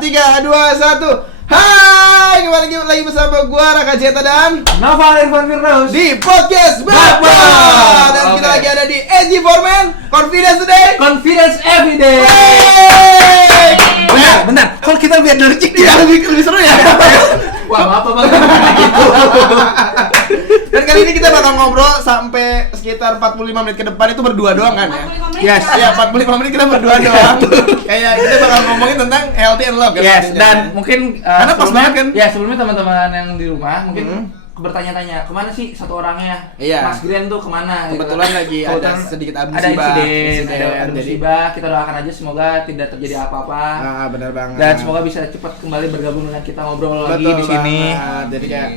3, 2, 1. Hai, kembali lagi bersama gua Raka Jeta dan Nova Irfan Firdaus di podcast Bapak. Dan kita lagi ada di AG Forman. Confidence today, Confidence Everyday. Bentar. Kalau kita biar energik Iya, lebih seru ya. Wah, apa bang? Dan kali ini kita bakal ngobrol sampai sekitar 45 menit ke depan itu berdua doang kan ya? 45 menit. Yes. Iya, 45 menit kita berdua doang. Kayak kita bakal ngomongin tentang healthy and love kan. Yes, intinya. dan mungkin Karena pas banget kan? Ya, sebelumnya teman-teman yang di rumah mungkin bertanya-tanya, kemana sih satu orangnya? Iya. Mas Gren tuh kemana? Kebetulan gitu. lagi ada Kebetulan sedikit ada musibah. insiden, ada Jadi- musibah. Kita doakan aja semoga tidak terjadi apa-apa. Benar banget. Dan semoga bisa cepat kembali bergabung dengan kita ngobrol lagi Betul di sini. banget.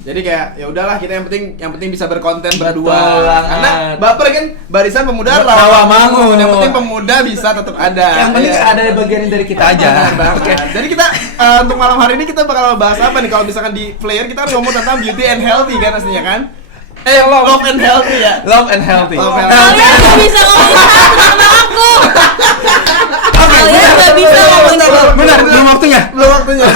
Jadi kayak ya udahlah, kita yang penting bisa berkonten Betul berdua. banget. Karena baper kan barisan pemuda Rawamangun. Yang penting pemuda bisa tetap ada. Yang penting Iya. ada bagian dari kita aja. Benar banget. Jadi kita untuk malam hari ini kita bakal bahas apa nih? Kalau misalkan di player kita harus ngomong tentang beauty and healthy kan aslinya kan? Love and healthy ya. Love and healthy. Love and Kalian nggak bisa ngomong satu sama aku. Kalian nggak bisa ngomong satu. Benar, belum waktunya. Belum waktunya.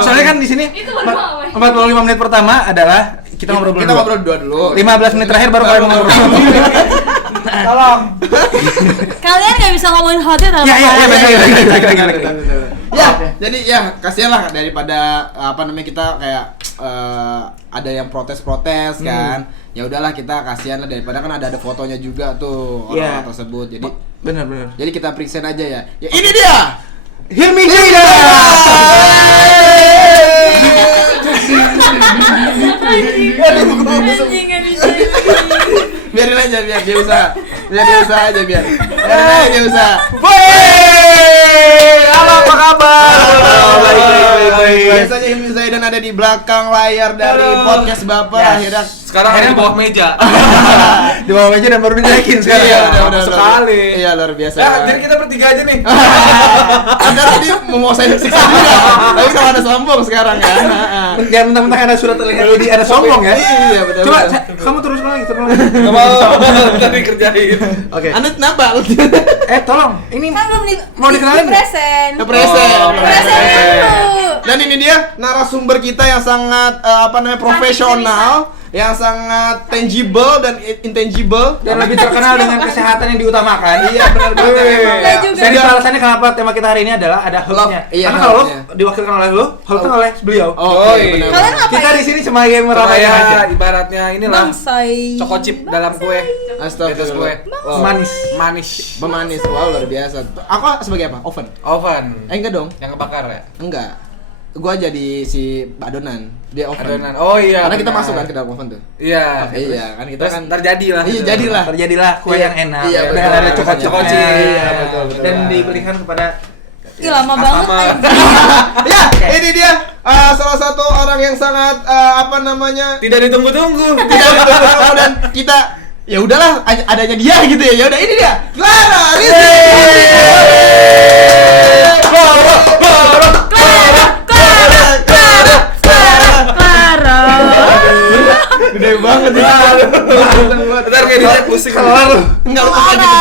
Soalnya kan di sini Itu baru apa? 45 menit pertama adalah kita ngobrol Kita berdua. ngobrol dua dulu. 15 menit terakhir baru kalian ngobrol. Tolong. Kalian nggak bisa ngomongin hotel sama Ya, Ya, jadi ya kasihan lah daripada kita kayak ada yang protes-protes kan. Ya udahlah, kita kasihan lah daripada kan ada fotonya juga tuh orang Iya. tersebut. Jadi Benar. jadi kita present aja ya. Ya ini dia. Hear me Jada. Anjing nggak bisa. Biarin aja biar dia usaha. Biar dia usaha aja biar. Biarin aja dia usaha. Halo, apa kabar? Baik. Biasanya Hilmi Zaidan ada di belakang layar dari podcast Bapak. Yes. Akhirnya Sekarang ada di bawah meja. Di bawah meja dan baru dinaikin sekarang. Iya, udah sekali. Iya, luar biasa. Jadi kita bertiga aja nih. Anda tadi mau saya siksa juga, tapi kalau ada sombong sekarang ya. Jangan mentang-mentang ada surat terlihat jadi ada sombong ya. Iya, betul. Coba kamu teruskan lagi, terus. Gak mau. Tadi kerjain. Oke. Anda kenapa? Tolong. Ini Kan belum mau dikenalin nggak? present. Present. Present dulu. Dan ini dia narasumber kita yang sangat profesional, yang sangat tangible dan intangible Dan lebih terkenal dengan kesehatan yang diutamakan. Iya, benar banget Wih. memang ya. juga. Jadi alasannya kenapa tema kita hari ini adalah ada hostnya. Love, iya, Karena kalau hostnya. love diwakilkan oleh lu, hostnya oleh beliau. Oke, benar. Kalian apa Kita di sini sebagai meramaikan aja. Kayak ibaratnya inilah Bangsai. choco chip dalam kue. Astagfirullah. Wow. Manis. Manis. Pemanis. Wow, luar biasa. Aku sebagai apa? Oven. Oven. Enggak dong. Yang kebakar ya? Enggak. Gua jadi si adonan. Dia oven. Adonan. Oh iya. Karena kita benar. masuk kan ke dalam oven tuh. Iya. Iya, kan kita Terus kan terjadilah. Iya, jadilah. Terjadilah kue Iya. yang enak. Iya, Dengan betul. ada coklat-coklatnya. Coklat-coklat. Iya, betul. Dan diberikan kepada Ih, lama banget. Sama. anjing. Ya, ini dia salah satu orang yang sangat Tidak ditunggu-tunggu. tidak betul dan kita ya udahlah adanya dia gitu ya. Ya udah ini dia. Clara Rizky. Clara. Gede banget ya. Ntar kayak dia pusing. Enggak lu kayak gitu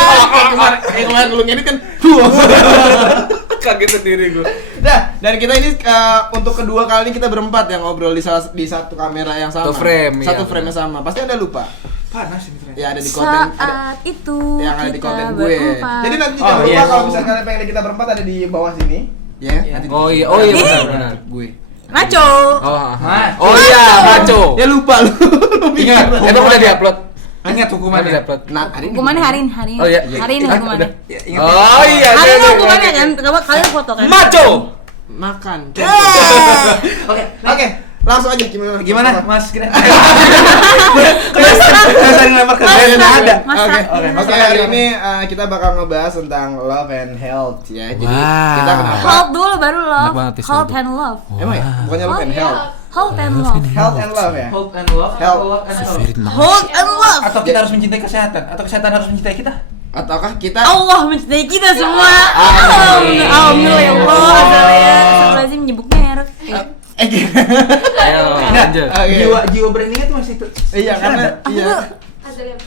kemarin. Kemarin lu ngedit kan. Kaget sendiri gue. Nah, dan kita ini untuk kedua kali kita berempat yang ngobrol di satu kamera yang sama. Satu frame, Satu iya, frame yang sama. Pasti Anda lupa. panas ini ternyata. Ya ada di konten ada Saat itu yang ada di kita konten gue. berempat. Jadi nanti Oh, jangan lupa yes. kalau misalnya kalian pengen kita berempat ada di bawah sini. Ya, nanti Oh iya, Ini? benar. gue. Nacho. Oh, Mas. oh iya, maco. Ya lupa lu. Ingat, Emang udah diupload? Ingat Udah hukumannya. diupload. Nah, hari ini Hukumannya hari ini. Oh iya, Hari ini Ah, hukumannya. udah. Ya, ingat. Oh iya, Hari iya, ini iya, hukumannya iya. kan. Kalian foto kan. Maco. makan. Oke. Oke, langsung aja gimana? Gimana, Mas? Kira. Masak. Saling lempar ke saya Masak. ada. Masak. Oke, hari ini kita bakal ngebahas tentang love and health ya. Jadi kita kenapa? Health dulu baru love. Enak banget, Tis, Health waduh. and love. Emang ya? Bukannya love and health. Health and love. Health and love ya. Hope and love, Health. atau love and health. Health and love. Atau kita harus mencintai kesehatan, atau kesehatan harus mencintai kita? Ataukah kita Allah mencintai kita semua. Alhamdulillah ya Allah. Astagfirullahaladzim nyebut merek. Ayo, lanjut. Oke. Jiwa brandingnya tuh masih itu. Iya karena Aku iya. tuh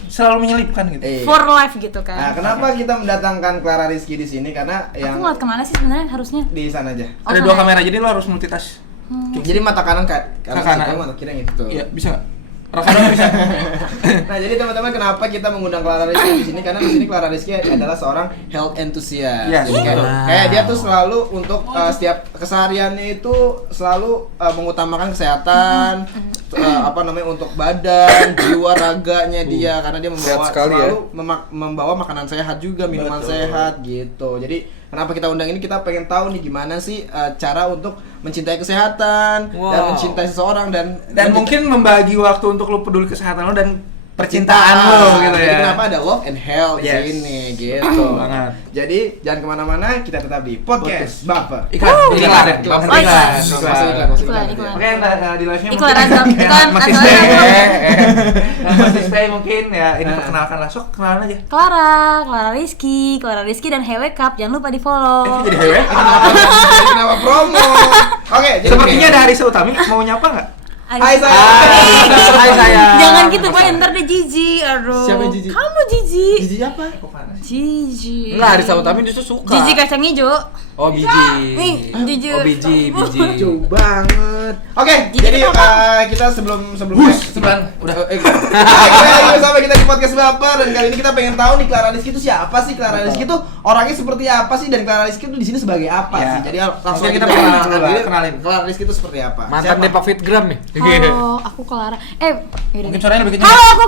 selalu menyelipkan gitu. For life gitu Nah, kan. kenapa kita mendatangkan Clara Rizky di sini? Karena Aku yang ngeliat kemana sih sebenarnya harusnya? di sana aja. Ada dua kamera jadi lo harus multitask. Jadi mata kanan Ke kanan. mata kiri gitu. Iya, bisa nggak? Rakanan bisa. Nah, jadi teman-teman kenapa kita mengundang Clara Rizky di sini? Karena di sini Clara Rizky adalah seorang health enthusiast. Yes. Jadi kayak dia tuh selalu untuk setiap kesehariannya itu selalu mengutamakan kesehatan, untuk badan, jiwa, raganya dia karena dia membawa Sehat sekali, selalu membawa makanan sehat juga, minuman sehat gitu. Jadi kenapa kita undang ini? Kita pengen tahu nih gimana sih cara untuk mencintai kesehatan dan mencintai seseorang dan Mungkin membagi waktu untuk lo peduli kesehatan lo dan percintaan lo gitu Jadi ya. kenapa ada love and health Yes. di sini gitu. Banget. Jadi jangan kemana-mana, kita tetap di podcast Baper. Iklan ya? Iklan. Bumper iklan. Iklan. Oke, di live-nya Iklan mungkin rasa- ya, iklan masih rasa- stay. Masih stay mungkin ya. Ini perkenalkan langsung, kenalan aja. Clara Rizky dan Hewe Cup, jangan lupa di follow. Jadi hewe. Kenapa promo? Oke, jadi Sepertinya ada Arisa Utami mau nyapa nggak? Hai saya. Hai sayang. Jangan gitu Pak, ntar dia jijik. Aduh. Siapa yang jijik? Kamu jijik. Gigi apa? Jijik. Enggak, Arisa Utami justru suka. Jijik kacang hijau. Oh, biji. Nih, jujur. Oh, biji. Jauh banget. Oke, Gigi jadi apa? kita sebelum Sebulan udah. Kita sama kita di podcast Baper dan kali ini kita pengen tahu nih Clara Rizky itu siapa sih? Clara Rizky itu orangnya seperti apa sih dan Clara Rizky itu di sini sebagai apa Ya. sih? Jadi langsung Mungkin kita kita kenalin dulu. kenalin. Clara Rizky itu seperti apa? Mantan Siapa? Depa Fitgram nih. Halo, aku Clara. Yaudah Mungkin deh. suaranya lebih kencang. Halo, aku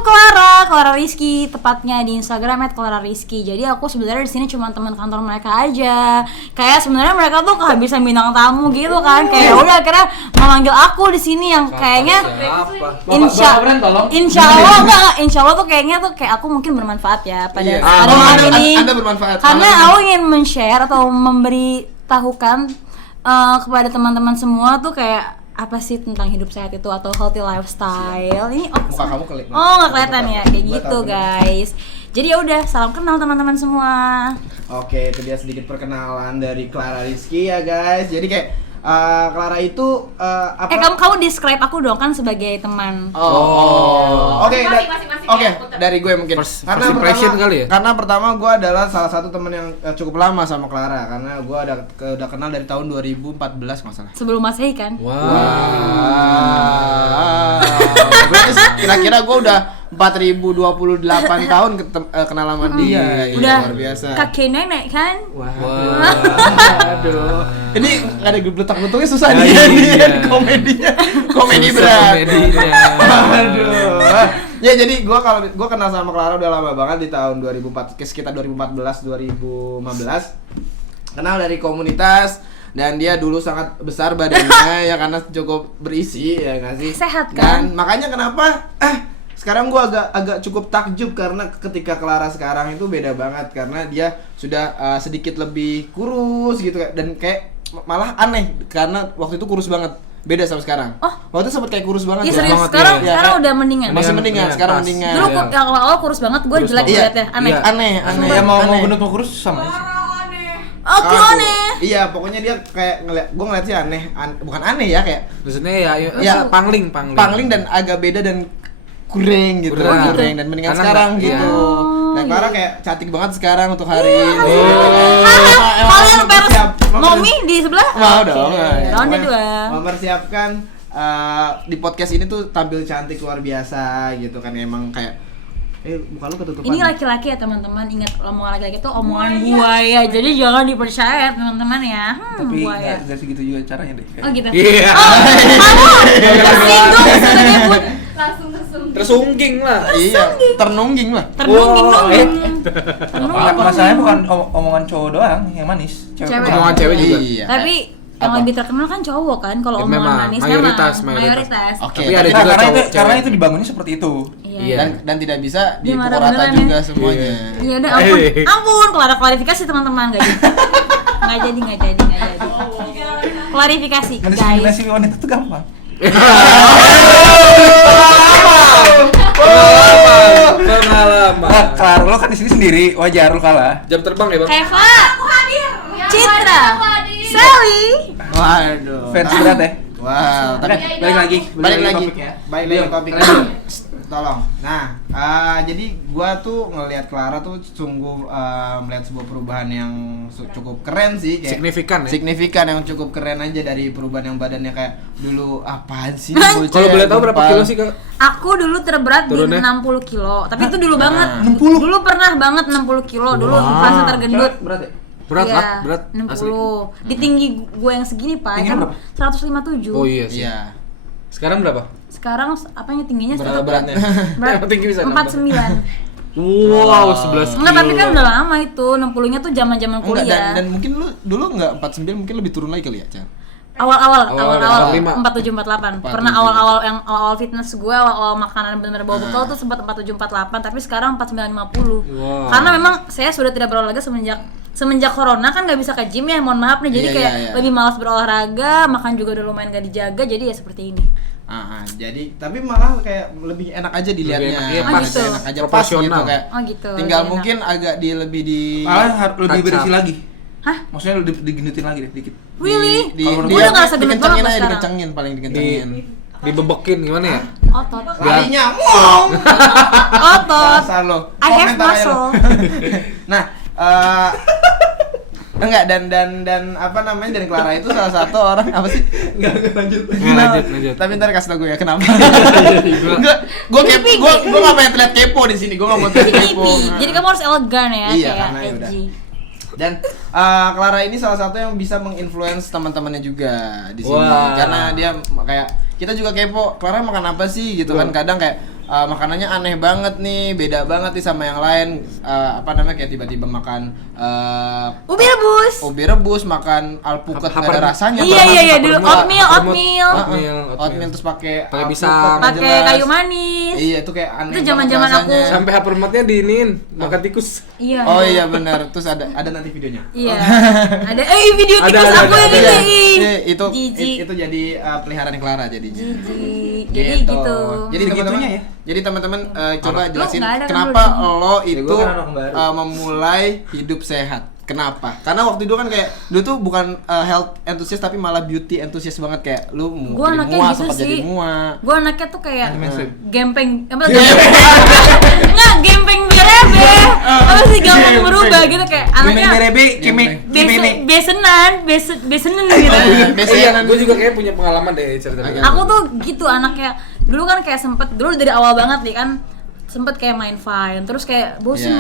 Clara Rizky, tepatnya di Instagram @Clara Rizky. Jadi aku sebenarnya di sini cuma teman kantor mereka aja. Kayak sebenarnya mereka tuh kehabisan bintang tamu gitu kan. Kayak udah akhirnya memanggil aku di sini yang kayaknya Apa? Insya Allah enggak, Insya Allah tuh kayaknya tuh kayak aku mungkin bermanfaat ya pada Iya. pada Oh, malam ini. Anda bermanfaat. Karena Malam aku ingin men-share atau memberitahukan kepada teman-teman semua tuh kayak apa sih tentang hidup sehat itu atau healthy lifestyle. Ini Muka kamu kelihatan. Oh, nggak kelihatan ya kayak Gua gitu, tahu. guys. Jadi ya udah, salam kenal teman-teman semua. Oke, itu dia sedikit perkenalan dari Clara Rizky ya guys. Jadi kayak Clara itu apa? Kamu describe aku dong kan sebagai teman. Oke, Masing-masing oke, ya, putar. dari gue mungkin. First impression kali ya? Karena pertama gue adalah salah satu teman yang cukup lama sama Clara karena gue udah kenal dari tahun 2014 nggak salah. Sebelum Masehi kan? Berarti kira-kira gue udah 4028 tahun kenal sama dia. Iya, Udah luar biasa. kakek nenek kan? Aduh. Ini nggak ada gebletak-gebletoknya susah Nah, nih iya. komedinya. Komedi berat. Komedinya. Aduh. Ya jadi gua kenal sama Clara udah lama banget di tahun 2004 sekitar 2014 2015. Kenal dari komunitas dan dia dulu sangat besar badannya ya karena cukup berisi ya nggak sih? Sehat kan? Dan makanya kenapa sekarang gua agak cukup takjub karena ketika Clara sekarang itu beda banget karena dia sudah sedikit lebih kurus gitu dan kayak malah aneh karena waktu itu kurus banget. Beda sama sekarang. Oh. Waktu itu sempet kayak kurus banget Iya ya. serius, banget, sekarang iya. sekarang Iya, udah mendingan. Masih mendingan, sekarang pas. mendingan. Dulu Iya. kalau awal kurus banget, gue Kurus jelek banget. liatnya, aneh. Iya. Aneh. Ya mau aneh. gendut mau kurus sama aja. Oke, Aduh. aneh. Iya, pokoknya dia kayak gue ngeliat sih aneh, bukan aneh ya kayak Maksudnya ya, Ya, pangling. pangling dan agak beda dan kurang gitu, Kurang. kurang dan mendingan Karena sekarang nggak- gitu. Dan iya. Clara kayak cantik banget sekarang untuk hari Iya, ini. Kalian pers Momi di sebelah? Mau dong. Ronde dua. Mempersiapkan di podcast ini tuh tampil cantik luar biasa gitu kan emang kayak muka lu ketutupan. Ini laki-laki ya teman-teman, ingat omongan laki-laki itu omongan buaya, jadi jangan dipercaya teman-teman ya. Tapi Buaya. nggak segitu juga caranya deh. Oh gitu. Iya. Kamu tersinggung sebagai pun langsung Tersungging lah. Iya, ternungging lah. ternungging dong. Masalahnya bukan omongan cowok doang yang manis. Cewek. Omongan cewek juga. Iya. Tapi yang Apa? lebih terkenal kan cowok kan kalau Ya, omongan memang, manis mayoritas. memang mayoritas. Oke. Tapi ada tapi- juga karena cowok karena cewek. itu dibangunnya seperti itu. Iya. dan tidak bisa Dia dipukul marah rata beneran juga ya? semuanya. Iya udah ampun, klarifikasi teman-teman nggak jadi. Nggak jadi. Klarifikasi, guys. Mendiskriminasi wanita itu gampang. Pengalaman. Nah, Clara lo kan di sini sendiri, wajar lo kalah. Jam terbang ya, Bang? Eva, hadir. Citra, Sally. Waduh. Fans berat ya. Wow, tapi Balik lagi. balik lagi. topiknya. Balik lagi ke topik. tolong. Nah, jadi gua tuh ngelihat Clara tuh sungguh melihat sebuah perubahan yang cukup keren sih, kayak Signifikan ya? signifikan yang cukup keren aja dari perubahan yang badannya kayak dulu apaan sih bocah Kalau boleh yang tahu berapa gempal. kilo sih, Kak? Aku dulu terberat di Turunnya? 60 kilo. Tapi itu dulu banget. 60. Dulu pernah banget 60 kilo. Dulu fase tergendut. Berat ya? Berat, Iya, berat. 60. Asli. Di tinggi gue yang segini, Pak, Tingginya kan 157. Oh iya sih. Iya. Sekarang berapa? Sekarang apanya tingginya? Beratnya. Berat Yang tinggi bisa 49. Wow, 11 kilo. Enggak, tapi kan udah lama itu. 60-nya tuh zaman-zaman Enggak, kuliah. dan mungkin lu dulu enggak 49, mungkin lebih turun lagi kali ya, Chan. Awal-awal 45. 47 48. Pernah awal-awal yang awal fitness gue, awal makanan benar-benar bawa bekal tuh sempat 47 48, tapi sekarang 49 50. Wow. Karena memang saya sudah tidak berolahraga semenjak corona kan nggak bisa ke gym ya, mohon maaf nih. Jadi Iya, kayak iya. lebih malas berolahraga, makan juga udah lumayan gak dijaga, jadi ya seperti ini. Jadi tapi malah kayak lebih enak aja dilihatnya. Lebih enak, iya, pas. Lebih enak aja pas gitu Proporsional. kayak. Oh gitu. Tinggal lebih mungkin agak lebih di Malah lebih Kacap. berisi lagi. Hah? Maksudnya lebih digenutin lagi deh dikit. Really? Kalau Gue udah ngerasa gendut dikencengin banget aja, sekarang. dikencengin paling Di dikencengin. dibebekin gimana ya? Otot. Larinya ngomong. Otot. Dasar lo. I have Komentar aja lo. muscle. Nah, enggak dan apa namanya, dan Clara itu salah satu orang apa sih? Enggak lanjut. Lanjut. Tapi ntar kasih tau gue ya kenapa. Gue kepo, gue nggak pengen terlihat kepo di sini. Gue nggak mau terlihat kepo. Pipi. Jadi kamu harus elegan ya, Iya, kayak karena ya udah. edgy. Dan Clara ini salah satu yang bisa menginfluence teman-temannya juga di sini. Wah. Karena dia kayak kita juga kepo, Clara makan apa sih gitu kan. Kadang kayak makanannya aneh banget nih, beda banget nih sama yang lain. Apa namanya, kayak tiba-tiba makan Ubi rebus. makan alpukat nggak Apa- ada rasanya. Iya dulu Pernah oatmeal. terus pakai Pakai alpukat pisang. nggak Pakai jelas. kayu manis. Iya, itu kayak aneh. Itu banget zaman-zaman aku. rasanya. Sampai hapermatnya diinin makan tikus. Iya. Oh iya benar. Terus ada nanti videonya. Iya. Ada video Ada, tikus ada, aku yang ada. iniin. Itu Jijik. itu jadi peliharaan Clara jadinya. Jijik. Jadi gitu. Jadi teman-teman Segitunya ya? Jadi teman-teman coba Lu jelasin nggak ada kan kenapa dulu lo Ya, itu gua kan anak baru. memulai hidup sehat. Kenapa? Karena waktu itu kan kayak lu tuh bukan health enthusiast tapi malah beauty enthusiast banget, kayak lu mau Gua jadi anaknya mua, gitu sempat jadi sih. mua. Gue anaknya tuh kayak Mainstream. gempeng, gempeng berebe, apa sih gampang berubah gitu, kayak anaknya berebe, kemek, besenan gitu. Iya, gue juga kayak punya pengalaman deh cerita. Aku tuh gitu anaknya, dulu kan kayak sempet, dulu dari awal banget nih kan sempet kayak main Vine, terus kayak bosen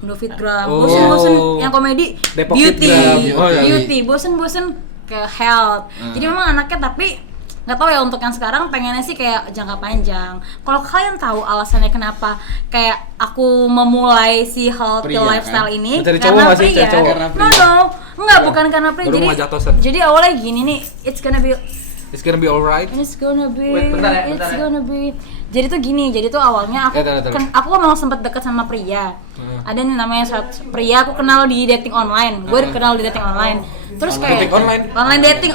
Indofitgram, Oh. bosen yang komedi Depok beauty, Fitgram. Oh, iya. beauty, bosen kayak health. Jadi memang anaknya, tapi nggak tahu ya untuk yang sekarang pengennya sih kayak jangka panjang. Kalau kalian tahu alasannya kenapa kayak aku memulai si healthy Pria, lifestyle kan? ini, Mencari cowok nggak sih? Cari cowok. Karena No, pria. enggak, bukan karena pria. Baru Jadi mau ngajak tosan. jadi awalnya gini nih, it's gonna be It's gonna be alright. It's gonna be, Wait, bentar ya, it's bentar ya. gonna be. Jadi tuh gini, jadi tuh awalnya aku Bentar. aku memang sempat deket sama pria. Ada nih namanya pria, aku kenal di dating online. Gue kenal di dating online. Terus kayak Dating online? online dating.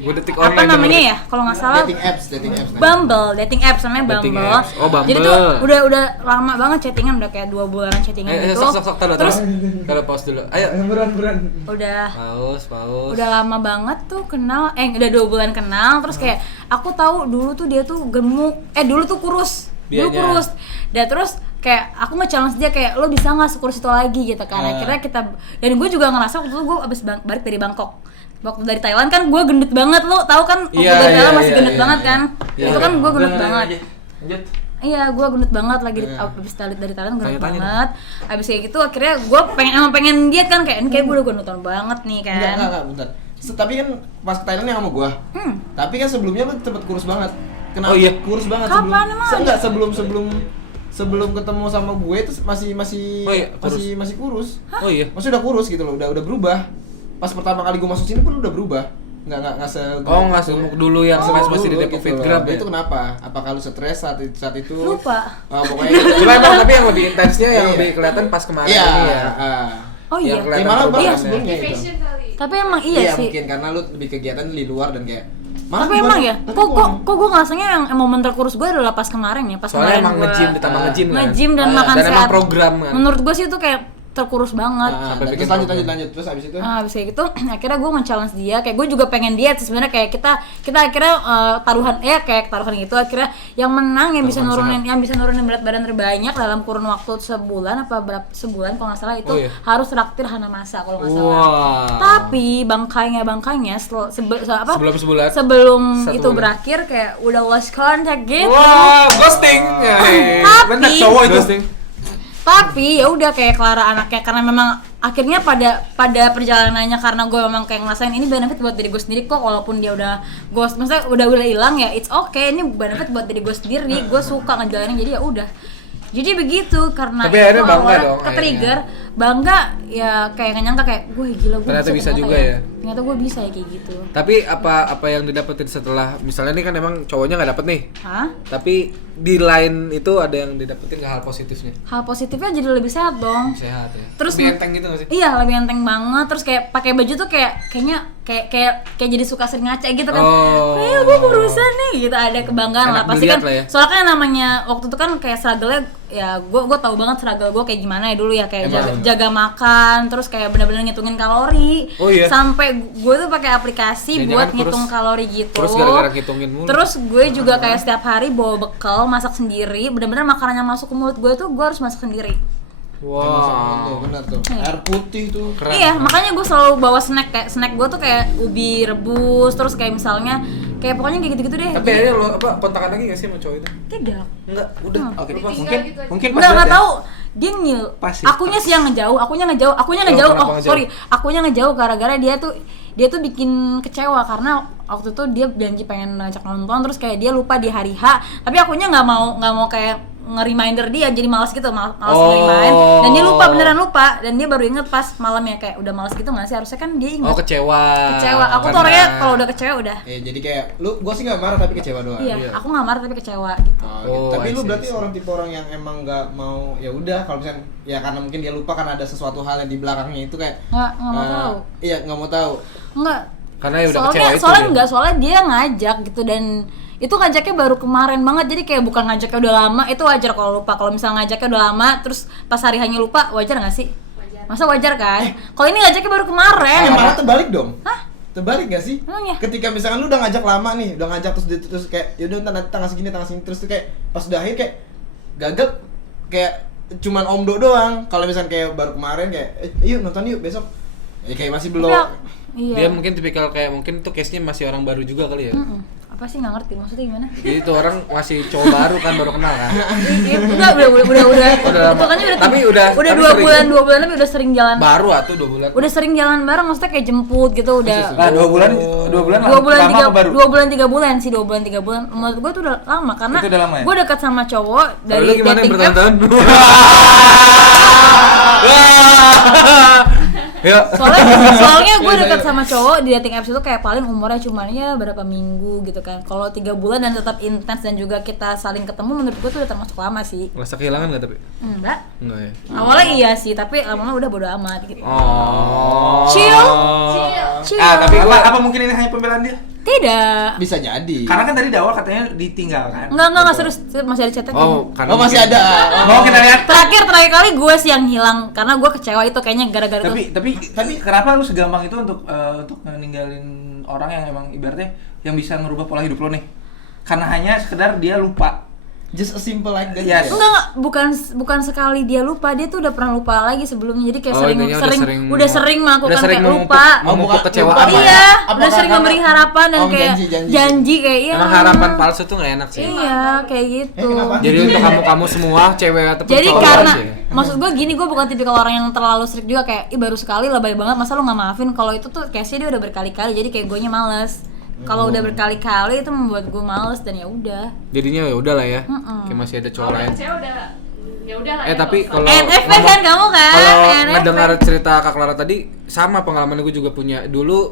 Gue dating Apa online. namanya ya? Kalau nggak salah Dating apps. Bumble, dating apps namanya Dating Bumble. apps. Oh, Bumble. Jadi tuh udah lama banget chattingan, udah kayak 2 bulanan chattingan gitu. Sok, taruh. Terus Kalau pause dulu. Ayo. Beran. udah Pause. udah lama banget tuh kenal, udah 2 bulan kenal. Terus kayak aku tahu dulu tuh dia tuh gemuk, dulu tuh kurus, Dianya. dan terus kayak aku nge-challenge dia kayak lo bisa nggak sekurus itu lagi gitu kan. Akhirnya kita, dan gue juga ngerasa waktu itu gue abis balik dari Bangkok, waktu dari Thailand kan gue gendut banget, lo tahu kan waktu Iya, dari Thailand iya, masih iya, gendut iya, banget iya. kan. Iya, Itu kan iya. gue gendut banget. Lanjut. Iya, gue gendut banget lagi abis dari Thailand gendut Tanya-tanya banget. Abis kayak gitu akhirnya gue pengen diet kan, kayak ini kayak gue udah gendutan banget nih kan. Enggak, bentar. Tapi kan pas ke Thailand yang sama gua. Tapi kan sebelumnya lu sempet kurus banget. Kenapa? Oh, iya? Kurus banget Kapan emang? Enggak, sebelum ketemu sama gue itu masih Oh, iya, kurus. masih kurus. Oh iya. Maksudnya udah kurus gitu loh, udah berubah. Pas pertama kali gue masuk sini pun udah berubah. Enggak se Oh, nggak gemuk dulu yang masih di Depok Fitgram ya. Itu kenapa? Apakah lu stres saat itu? Lupa. Pokoknya Cuma emang tapi yang lebih intensnya yang lebih kelihatan pas kemarin Iya. ini ya. Oh iya. Yang kelihatan Malah perubahannya. bahkan sebelumnya itu. Tapi emang iya sih. Mungkin karena lu lebih kegiatan di luar dan kayak Tapi emang ya, kok gue ngerasanya yang momen terkurus gue adalah pas kemarin ya, pas Soalnya kemarin emang gua nge-gym ditambah nge-gym kan. nge-gym dan Ah, makan dan sehat. emang program kan. Menurut gue sih itu kayak terkurus banget. Sampai Terus bikin lanjut. Terus abis itu Nah, habis kayak gitu akhirnya gue nge-challenge dia, kayak gue juga pengen diet sih sebenarnya, kayak kita akhirnya taruhan kayak taruhan gitu, akhirnya yang menang yang bisa nurunin berat badan terbanyak dalam kurun waktu sebulan sebulan kalau nggak salah itu harus traktir Hanamasa kalau nggak salah. Tapi bangkainya Sebelum sebulan. sebelum Satu itu bulan. berakhir kayak udah lost contact gitu. Wah, ghosting. Tapi cowok itu. Ghosting. Tapi ya udah kayak Clara anaknya, karena memang akhirnya pada perjalanannya, karena gue memang kayak ngerasain ini benefit buat diri gue sendiri kok, walaupun dia udah ghost, maksudnya udah hilang ya it's okay, ini benefit buat diri gue sendiri, gue suka ngejalanin, jadi ya udah. Jadi begitu, karena Tapi akhirnya bangga awalnya dong, ke-trigger, bangga ya, kayak nggak nyangka kayak gue gila, gue Ternyata bisa juga ya. Ternyata gue bisa ya kayak gitu. Tapi apa yang didapetin setelah misalnya nih kan emang cowoknya nggak dapet nih. Hah? Tapi di lain itu ada yang didapetin nggak hal positifnya? Hal positifnya jadi lebih sehat dong. Sehat ya. Terus lebih enteng gitu nggak sih? Iya, lebih enteng banget. Terus kayak pakai baju tuh kayaknya jadi suka sering ngaca gitu kan. Oh. Gue berusaha nih gitu, ada kebanggaan Enak lah pasti dilihat kan. lah ya. Soalnya kan namanya waktu itu kan kayak struggle-nya ya, gue tahu banget struggle gue kayak gimana ya dulu ya, kayak jaga makan, terus kayak benar-benar ngitungin kalori. Oh iya. Sampai gue tuh pakai aplikasi Jangan-jangan buat terus- ngitung kalori gitu. Terus gara-gara ngitungin mulu. Terus gue juga kayak setiap hari bawa bekal, masak sendiri. Benar-benar makanan yang masuk ke mulut gue tuh gue harus masak sendiri. Wow. benar tuh. Air putih tuh. Keren. Iya, makanya gue selalu bawa snack gue tuh kayak ubi rebus, terus kayak misalnya kayak pokoknya kayak gitu-gitu deh. Tapi akhirnya lo kontakan lagi nggak sih sama cowok itu? Tidak. Enggak, udah. Oke, Lupa. mungkin pas Nggak banget ya. tahu. Dia ngil. Pas sih, Akunya sih yang ngejauh. Akunya ngejauh. kenapa Oh, ngejauh? sorry. Akunya ngejauh gara-gara dia tuh bikin kecewa karena waktu itu dia janji pengen ngajak nonton, terus kayak dia lupa di hari H. Tapi akunya nggak mau kayak nge-reminder dia, jadi malas gitu, malas nge-remind. Dan dia beneran lupa, dan dia baru inget pas malamnya, kayak udah malas gitu nggak sih, harusnya kan dia inget. Oh, kecewa. Aku tuh orangnya kalau udah kecewa udah. Jadi kayak gua sih nggak marah tapi kecewa doang. Iya, aku nggak marah tapi kecewa gitu. Oh, Oh, gitu. Tapi I lu see, berarti I see. tipe orang yang emang nggak mau, ya udah kalau misalnya ya karena mungkin dia lupa karena ada sesuatu hal yang di belakangnya itu kayak Nggak mau tahu. Iya, nggak mau tahu. Enggak. Karena ya udah kecewa itu. Soalnya dia ngajak gitu, dan itu ngajaknya baru kemarin banget, jadi kayak bukan ngajaknya udah lama. Itu wajar kalau lupa. Kalau misalnya ngajaknya udah lama terus pas hari hanya lupa, wajar nggak sih? Masa wajar kan? Kalau ini ngajaknya baru kemarin. Malah terbalik dong. Hah? Terbalik gak sih? Emang ya? Ketika misalkan lu udah ngajak lama nih, udah ngajak terus kayak yaudah nanti tanggal segini terus tuh kayak pas udah akhir kayak gagal, kayak cuman omdo doang. Kalau misalkan kayak baru kemarin kayak yuk nonton yuk besok. Kayak masih belum. Iya. Dia mungkin tipikal kayak mungkin tuh case-nya masih orang baru juga kali ya. Apa sih, nggak ngerti maksudnya gimana? Jadi tuh orang masih cowok baru kan, baru kenal kan. Enggak, udah. Itu kan Tapi udah udah sering. 2 bulan lebih udah sering jalan. Baru atuh 2 bulan. Udah sering jalan bareng, maksudnya kayak jemput gitu udah. Nah, 2 bulan lama apa baru? 2 bulan 3 bulan sih, 2 bulan 3 bulan. Menurut gue tuh udah lama karena Itu udah lama ya? gue dekat sama cowok dari Lalu gimana yang dating apps. bertahun-tahun? Ya. Soalnya gue dekat sama cowok di dating apps itu kayak paling umurnya cuman ya berapa minggu gitu kan. Kalau 3 bulan dan tetap intens dan juga kita saling ketemu, menurut gue tuh udah termasuk lama sih. Merasa kehilangan nggak tapi? Enggak. Enggak ya. Awalnya iya sih, tapi lama-lama udah bodo amat gitu. Oh. Chill. Tapi apa mungkin ini hanya pembelaan dia? Tidak. Bisa jadi. Karena kan tadi di awal katanya ditinggal kan. Enggak serius, masih ada chatnya. Oh, karena Oh, masih mungkin- ada. Mau kita lihat. Terakhir kali gue sih yang hilang karena gue kecewa itu kayaknya gara-gara itu. Tapi kenapa lu segampang itu untuk ninggalin orang yang emang ibaratnya yang bisa ngerubah pola hidup lo nih? Karena hanya sekedar dia lupa. Just a simple like that. Yes. ya? Enggak, bukan sekali dia lupa, dia tuh udah pernah lupa lagi sebelumnya. Jadi kayak Oh, intinya udah sering melakukan udah sering kayak lupa. memupuk kecewaan. Apa? Iya, Apakah udah sering karena- memberi harapan dan Oh, kayak janji. janji kayak iya. Emang harapan palsu tuh nggak enak sih. Iya, kayak gitu. kenapa? Jadi untuk kamu semua cewek ataupun Jadi cowok karena sih. maksud gue gini, gue bukan tipikal orang yang terlalu strict juga kayak baru sekali lebay banget, masa lu nggak maafin. Kalau itu tuh case-nya dia udah berkali-kali, jadi kayak gue nya males. Kalau udah berkali-kali itu membuat gue males dan ya udah. Jadinya ya udah lah ya. Kayak masih ada cowok lain. Cewek udah ya udah lah. Tapi kalau NFP kan kamu kan? kalau NFP. ngedengar cerita Kak Clara tadi sama pengalaman gue juga punya dulu.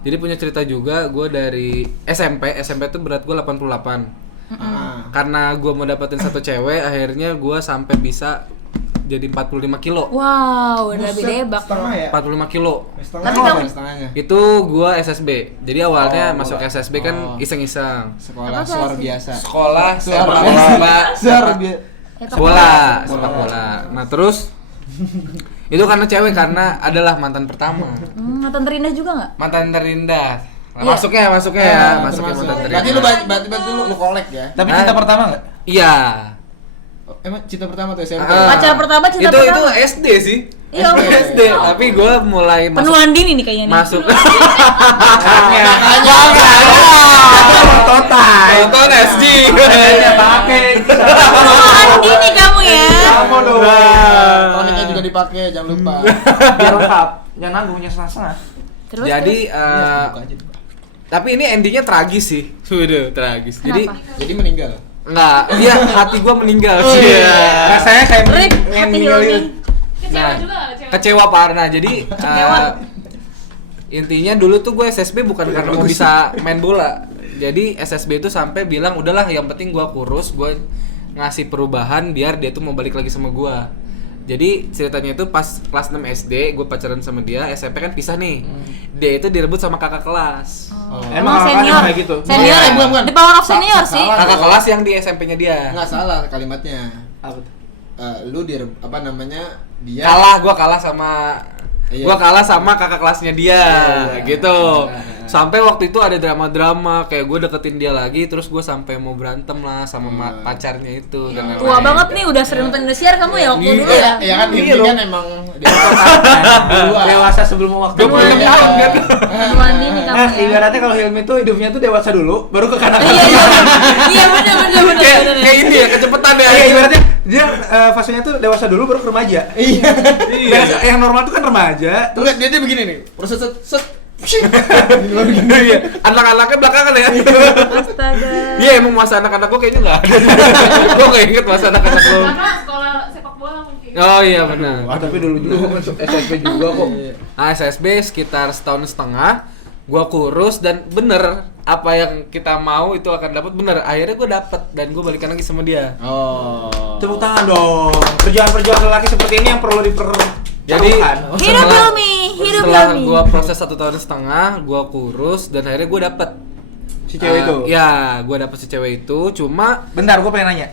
Jadi punya cerita juga gue dari SMP tuh berat gue 88. Karena gue mau dapetin satu cewek, akhirnya gue sampai bisa jadi 45 kilo. Wow, udah Buset, lebih debak setengah dong. ya? 45 kilo. Setengah Tapi apa kamu- setengahnya? Itu gua SSB. Jadi awalnya Oh, masuk bola. SSB kan Oh. iseng-iseng. Sekolah Apa suara sih? biasa. Sekolah Suara sepak bola. Suara biasa. Ya, Bola, sepak bola. Nah, terus Itu karena cewek, karena adalah mantan pertama. Mantan terindah juga nggak? Mantan terindah. Iya. Masuknya ya, masuknya Termasuk. mantan terindah. Berarti lu kolek ya? Tapi cinta pertama nggak? Iya. Emang cinta pertama tuh SMP? Pacar pertama, cinta itu pertama. SD sih. Iya, SD, tapi gue mulai masuk penuaan dini nih kayaknya nih. masuk nonton SG. Pakai. Penuaan dini kamu ya. Kamu dong. Toniknya juga dipakai, jangan lupa. Biar lengkap. Jangan nanggung, yang setengah-setengah. Terus Jadi Buka aja. tapi ini endingnya tragis sih. Waduh, tragis. Jadi Jadi meninggal. enggak, iya hati gue meninggal. Oh, iya. Iya. Rasanya kayak Rip, pengen hati ninggalin. Hilmi. Kecewa Nah, juga gak kecewa? kecewa parah. Jadi Kecewa. intinya dulu tuh gue SSB bukan karena mau bisa main bola. Jadi SSB itu sampai bilang udahlah yang penting gue kurus, gue ngasih perubahan biar dia tuh mau balik lagi sama gue. Jadi ceritanya itu pas kelas 6 SD gue pacaran sama dia, SMP kan pisah nih. Dia itu direbut sama kakak kelas. Emang senior kayak gitu. Senior Oh, ya? bukan. The power of senior sih. Salah. Kakak kelas yang di SMP-nya dia. Enggak salah kalimatnya. Apa tuh? Lu apa namanya? Dia Gua kalah sama Iya. gua kalah sama kakak kelasnya dia Iya. gitu. Iya. Sampai waktu itu ada drama-drama kayak gue deketin dia lagi, terus gue sampai mau berantem lah sama pacarnya itu dan lain-lain. Tua banget nih, udah sering nonton Indosiar kamu ya waktu dulu ya. Iya kan Hilmi kan emang Dewasa sebelum waktu. 26 tahun kan. Penuaan dini kamu Nah, ya. ibaratnya kalau Hilmi tuh hidupnya tuh dewasa dulu, baru ke kanan. Iya iya. Iya benar. Kayak ini ya, kecepatan ya. Iya, ibaratnya dia fasenya tuh dewasa dulu baru ke remaja. Iya. Biasa, yang normal tuh kan remaja. Terus dia begini nih. Proses set. Iya. Anak-anaknya belakangan ya. Astaga. Iya emang masa anak-anak gue kayaknya nggak ada. Gue nggak inget masa anak-anak lo. Karena sekolah sepak bola mungkin. Oh iya benar. Tapi dulu gue masuk SMP juga kok. SSB sekitar setahun setengah, gue kurus dan bener apa yang kita mau itu akan dapat bener. Akhirnya gue dapet dan gue balikan lagi sama dia. Oh. Tepuk tangan dong. Perjuangan lelaki seperti ini yang perlu Jadi Hidup Hilmi, hidup setelah Hilmi. gue proses 1 tahun setengah, gue kurus dan akhirnya gue dapet si cewek itu. Ya, gue dapet si cewek itu. Cuma Bentar, gue pengen nanya.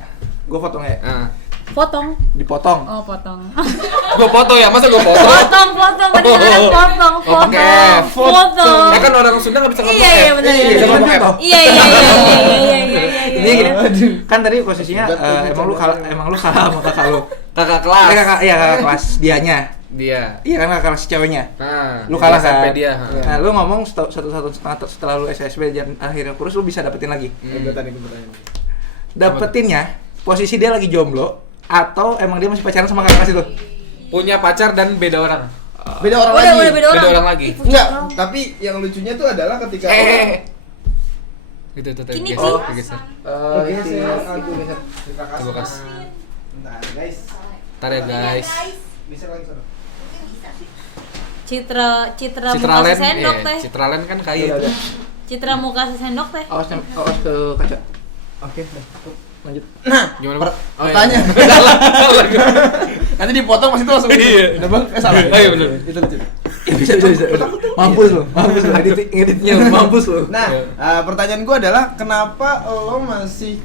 Gue potong ya. Potong. Dipotong. Oh, potong. gue foto ya, masa gue foto? Potong. Kedengaran potong. Oh, pakai Foto. Ya kan orang Sunda nggak bisa ngomong Iya, iya, benar, iya, Bisa iya. ngomong F. Iya. Ini gini, kan tadi posisinya emang lu kalah sama kakak lu. Kakak kelas. Kakak kelas dianya. Dia. Iya kan kakak kelas ceweknya. Nah, Lu kalah sampai kan? dia. Nah, lu ngomong satu tahun setengah setelah lu SSB dan akhirnya kurus, lu bisa dapetin lagi. Gue tadi pertanyaan. Dapetinnya posisi dia lagi jomblo atau emang dia masih pacaran sama kakak kelas itu? Punya pacar dan beda orang. Beda orang Udah lagi. beda orang. Beda orang lagi. Enggak, tapi yang lucunya tuh adalah ketika Itu tadi. Kini, geser, Ki. geser. geser. Aduh, geser. Coba kas. Bentar, guys. Ntar ya guys. Bisa lagi sana. Citra muka Citralen, sendok teh. Citralen kan kayu. Iya, udah. Citra muka sendok teh. Awas ke kaca. Oke, lanjut. Gimana, Bro? Pertanyaan. Salah. Nanti dipotong pas itu langsung. Iya. Udah Bang, salah. Oh, iya, bener. Itu lucu. Bisa. Mampus lu. Ngeditnya mampus lu. Nah, pertanyaan gue adalah kenapa lo masih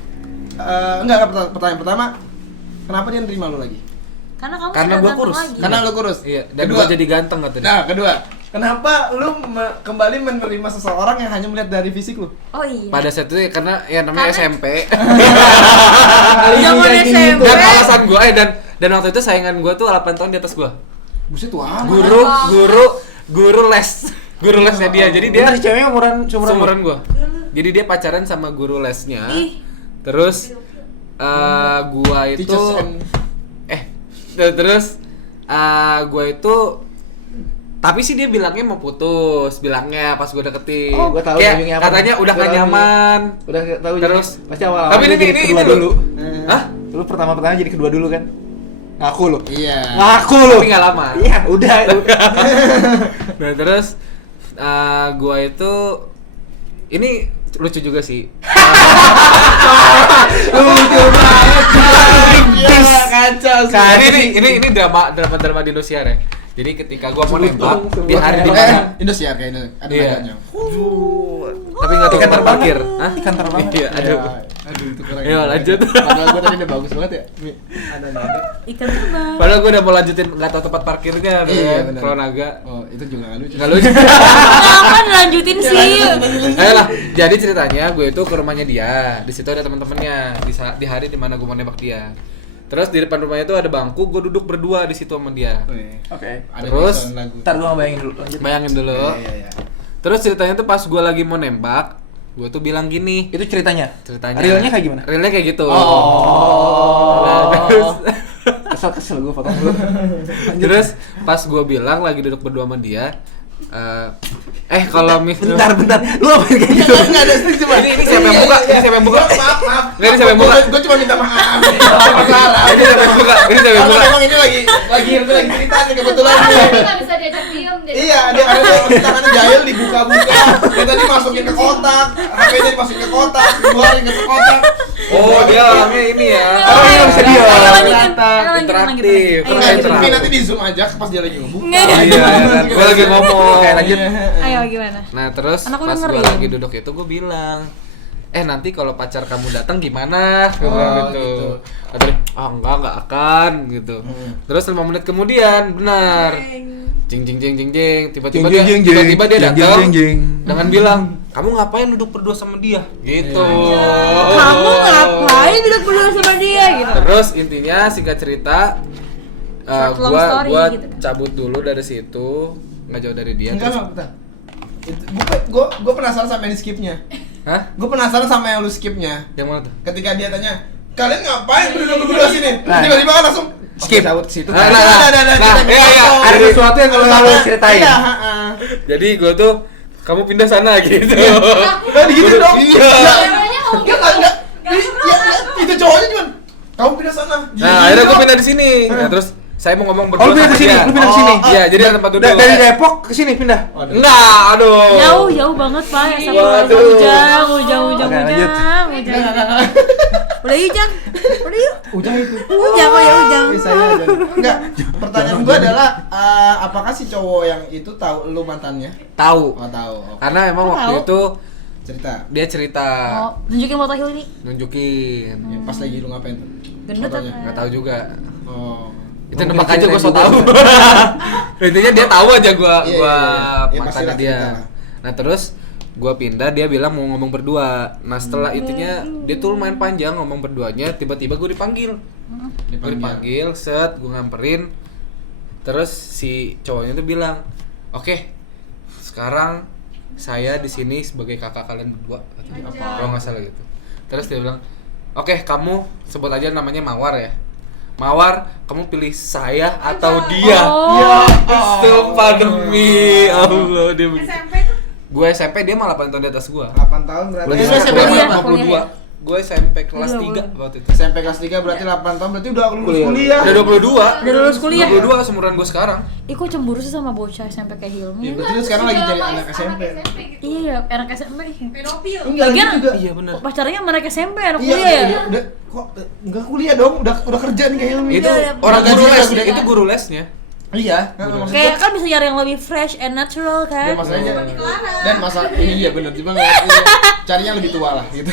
enggak pertanyaan pertama, kenapa dia nerima lo lagi? Karena kamu Karena sudah gua ganteng kurus. lagi. Karena lo kurus. Iya, dan Kedua. gua jadi ganteng katanya. Nah, kedua, kenapa lo kembali menerima seseorang yang hanya melihat dari fisik lo? Oh iya. Pada saat itu karena ya namanya Karena- SMP. Zaman SMP. Dan alasan gua dan waktu itu saingan gua tuh 8 tahun di atas gua. Buset tuh amat. Guru les. Guru lesnya dia. Jadi dia Dia si ceweknya seumuran seumuran gua. Jadi dia pacaran sama guru lesnya. Ih. Terus gua itu Teachers and terus gua itu tapi sih dia bilangnya mau putus, bilangnya pas gua deketin. Oh, gua tahu Kayak ujungnya apa. katanya udah Gua gak tahu nyaman. Udah tahu Terus pasti awal-awal tapi dia jadi ini kedua dulu. Hah? Lu pertama jadi kedua dulu kan? Ngaku lu. iya. Ngaku lu. Tapi nggak lama. Iya, udah. Nah terus gua itu ini lucu juga sih. Lucu banget. Gila, kacau sih. Nah, ini drama di Indosiar ya. Jadi ketika gua mau nembak di hari di mana Indosiar kayaknya ada Iya. naganya. tapi enggak ikan terbakir. Hah? Ikan terbang. Iya, aduh. Aduh itu keren. Ayo, lanjut. Padahal gua tadi udah bagus banget ya. Mi. Ada naga. Ikan terbang. Padahal gua udah mau lanjutin enggak tahu tempat parkirnya Iya, kan. benar. Kalau naga Oh, itu juga enggak lucu. enggak lucu. Kenapa dilanjutin sih? Ayolah, jadi ceritanya gue itu ke rumahnya dia. Di situ ada teman-temannya di hari dimana gue mau nembak dia. Terus di depan rumahnya itu ada bangku, gue duduk berdua di situ sama dia. Wih, Oke. ada Terus, background lagu. Ntar gua bayangin dulu. Lanjut. Bayangin dulu. Iya. Terus ceritanya tuh pas gue lagi mau nembak, gue tuh bilang gini. Itu ceritanya. Realnya Realnya kayak gimana? Realnya kayak gitu. Oh. Nah, terus, Kesel gua potong dulu. terus pas gue bilang lagi duduk berdua sama dia, kalau misalnya Bentar. Lu ngapain kayak gitu? Enggak ada stick cuma. Ini siapa yang buka? Ini siapa yang buka? Maaf. Nggak, ini siapa yang buka? Gua cuma minta maaf. Sama Clara. Ini siapa yang buka? Ini siapa yang Karena buka? memang ini lagi cerita nih kebetulan Tapi nih. nggak bisa diajak diem deh. Iya, dia ada masih tangannya jahil dibuka-buka. Dia tadi masukin ke kotak, HP-nya dimasukin ke kotak, keluarin ke kotak. Oh, dia orangnya ini ya. Orang yang bisa dia. Interaktif. Tapi nanti di zoom aja pas dia lagi ngebuka. Iya, gue lagi ngomong. Oke, lanjut. Ayo gimana? Nah, terus Anakku pas gue dengerin. lagi duduk itu gue bilang, nanti kalau pacar kamu datang gimana? Gue bilang gitu. Kata dia, enggak akan gitu. Terus 5 menit kemudian, benar. Jing. Tiba-tiba dia datang dengan bilang, kamu ngapain duduk berdua sama dia? Gitu. Kamu ngapain duduk berdua sama dia gitu? Terus intinya singkat cerita, Short long story gua gitu. cabut dulu dari situ, nggak jauh dari dia. Enggak, Terus, bentar. Gue penasaran sama yang di skipnya. hah? Gue penasaran sama yang lu skipnya. Yang mana tuh? Ketika dia tanya, kalian ngapain berdua sini? Nah. Tiba-tiba kan langsung Skip. cabut ke situ. Nah, Iya. Ada sesuatu yang lu ceritain. Iya, Jadi gua tuh, kamu pindah sana gitu. Nah, gitu dong. Iya. Ceweknya mau gitu. Enggak. Itu cowoknya cuma kamu pindah sana. Nah, akhirnya gua pindah di sini. Nah, terus saya mau ngomong berdua Oh, lu pindah sama ke sini, dia. lu pindah ke sini. Iya, jadi ada tempat duduk. Dari Depok ke sini pindah. Enggak, aduh. Jauh banget Pak ya sama Waduh. jauh. Oke, lanjut. Udah Ujang. Udah yuk. Ujang itu. Ujang kok ya Ujang. Bisa aja. Enggak. Pertanyaan gua adalah apakah si cowok yang itu tahu lu mantannya? Tahu. Oh, tahu. Oh, Karena emang Kok waktu tahu? itu cerita. dia cerita, Oh, tunjukin foto Hilmi. nunjukin. Ya, pas lagi lu ngapain tuh? Gendut Fotonya. apa? Nggak tahu juga. Oh. Itu nebak aja gua so tahu. Intinya dia tahu aja gua Iya. Ya, mantannya pastilah dia. cerita lah. Nah, terus gua pindah, dia bilang mau ngomong berdua. Nah, setelah itunya dia tuh lumayan panjang ngomong berduanya, tiba-tiba gua dipanggil. Gue dipanggil, set, gue ngamperin. Terus si cowoknya tuh bilang, "Oke, sekarang saya di sini sebagai kakak kalian berdua." Kalau nggak salah gitu. Terus dia bilang, "Oke, kamu sebut aja namanya Mawar ya. Mawar, kamu pilih saya atau dia?" Oh. Sumpah demi Allah dia begitu. SMP tuh Gue SMP, dia malah 8 tahun di atas gue. 8 tahun berarti. Berarti Lu SMP sekarang kuliah, 52. Gue SMP kelas Kuliah, 3 waktu itu. SMP kelas 3 berarti 8 tahun berarti udah lulus kuliah. Udah 22. Udah lulus kuliah. 22 seumuran gue sekarang. Ih kok cemburu sih sama bocah SMP kayak Hilmi? Iya, berarti lu sekarang lagi jadi anak SMP. gitu. Iya ya, anak SMP. Pedofil. Enggak Lagian juga. Iya benar. pacarnya sama anak SMP, anak Iya, kuliah ya? udah kok enggak kuliah dong, udah kerja nih kayak Hilmi. Itu Iya, orang gajinya guru les, udah itu guru lesnya. Iya, maksud Kayak gua, kan bisa nyari yang lebih fresh and natural kan? dan masalahnya Clara. dan masalah iya benar cuma nggak carinya lebih tua lah gitu.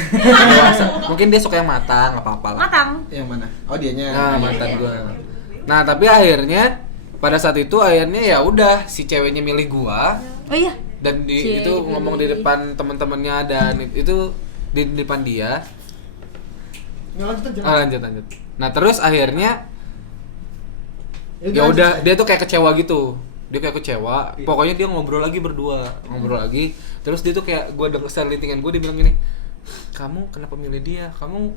Mungkin dia suka yang matang, nggak apa-apa lah. Matang. Yang mana? Oh dianya. Nah, mantan gue. Nah, tapi akhirnya pada saat itu akhirnya ya udah si ceweknya milih gua Oh iya. dan Cie. itu ngomong di depan teman-temannya dan itu di depan dia. Nggak, lanjut aja. Lanjut. Nah, terus akhirnya ya udah dia tuh kayak kecewa gitu. Dia kayak kecewa. Pokoknya dia ngobrol lagi berdua, ngobrol lagi. Terus dia tuh kayak gue denger selintingan gue, dia bilang gini, "Kamu kenapa milih dia? Kamu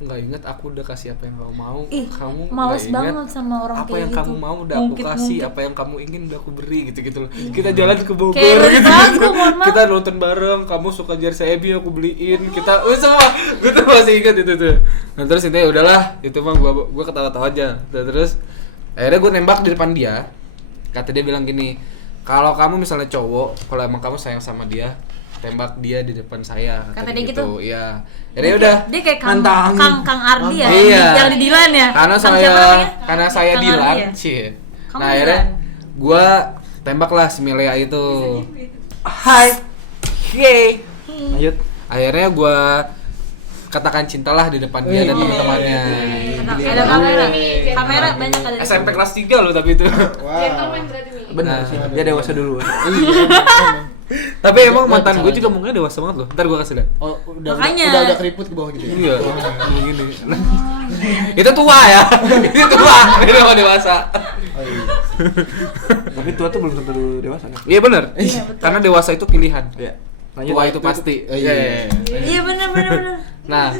nggak inget aku udah kasih apa yang kamu mau? Ih, Kamu males nggak inget banget sama orang apa kayak yang gitu. kamu mau udah aku kasih, Ngungkit-ngungkit. apa yang kamu ingin udah aku beri gitu loh. Kita jalan ke Bogor Kayak gitu. banget, gua mohon maaf. Kita nonton bareng, kamu suka jersey Ebi aku beliin. Kita semua gue tuh masih ingat itu tuh. Nah, terus intinya udahlah, itu mah gua ketawa-tawa aja. Dan terus akhirnya gue nembak di depan dia. Kata dia bilang gini, "Kalau kamu misalnya cowok, kalau emang kamu sayang sama dia, tembak dia di depan saya. Kata dia gitu? Iya. Jadi udah. Dia kayak Kang Nantangin. Kang Ardi ya. Iya. Yang di Dilan ya. Karena Kang siapa namanya? saya Kang Dilan, Ardi ya? shit. Kamu Nah, akhirnya Dilan. gua tembaklah si Milea itu. Hai. Hey. Lanjut. Akhirnya gua katakan cintalah di depan dia dan teman-temannya. Ada kamera banyak ada. SMP kelas 3 loh tapi itu. Gentleman berarti nih. Benar Nah. sih. Dia dewasa dulu. Tapi emang Gua mantan gue salah juga mungkin dewasa banget loh. Ntar gue kasih lihat. Oh, udah Makanya. udah keriput ke bawah gitu ya. Iya, begini. Itu tua ya. Itu tua. Itu mau dewasa. Oh iya. Tapi tua tuh belum tentu dewasa kan? Iya benar. Karena dewasa itu pilihan. Iya. Lanjut. Tua itu pasti. Oh, iya. Iya benar. Nah,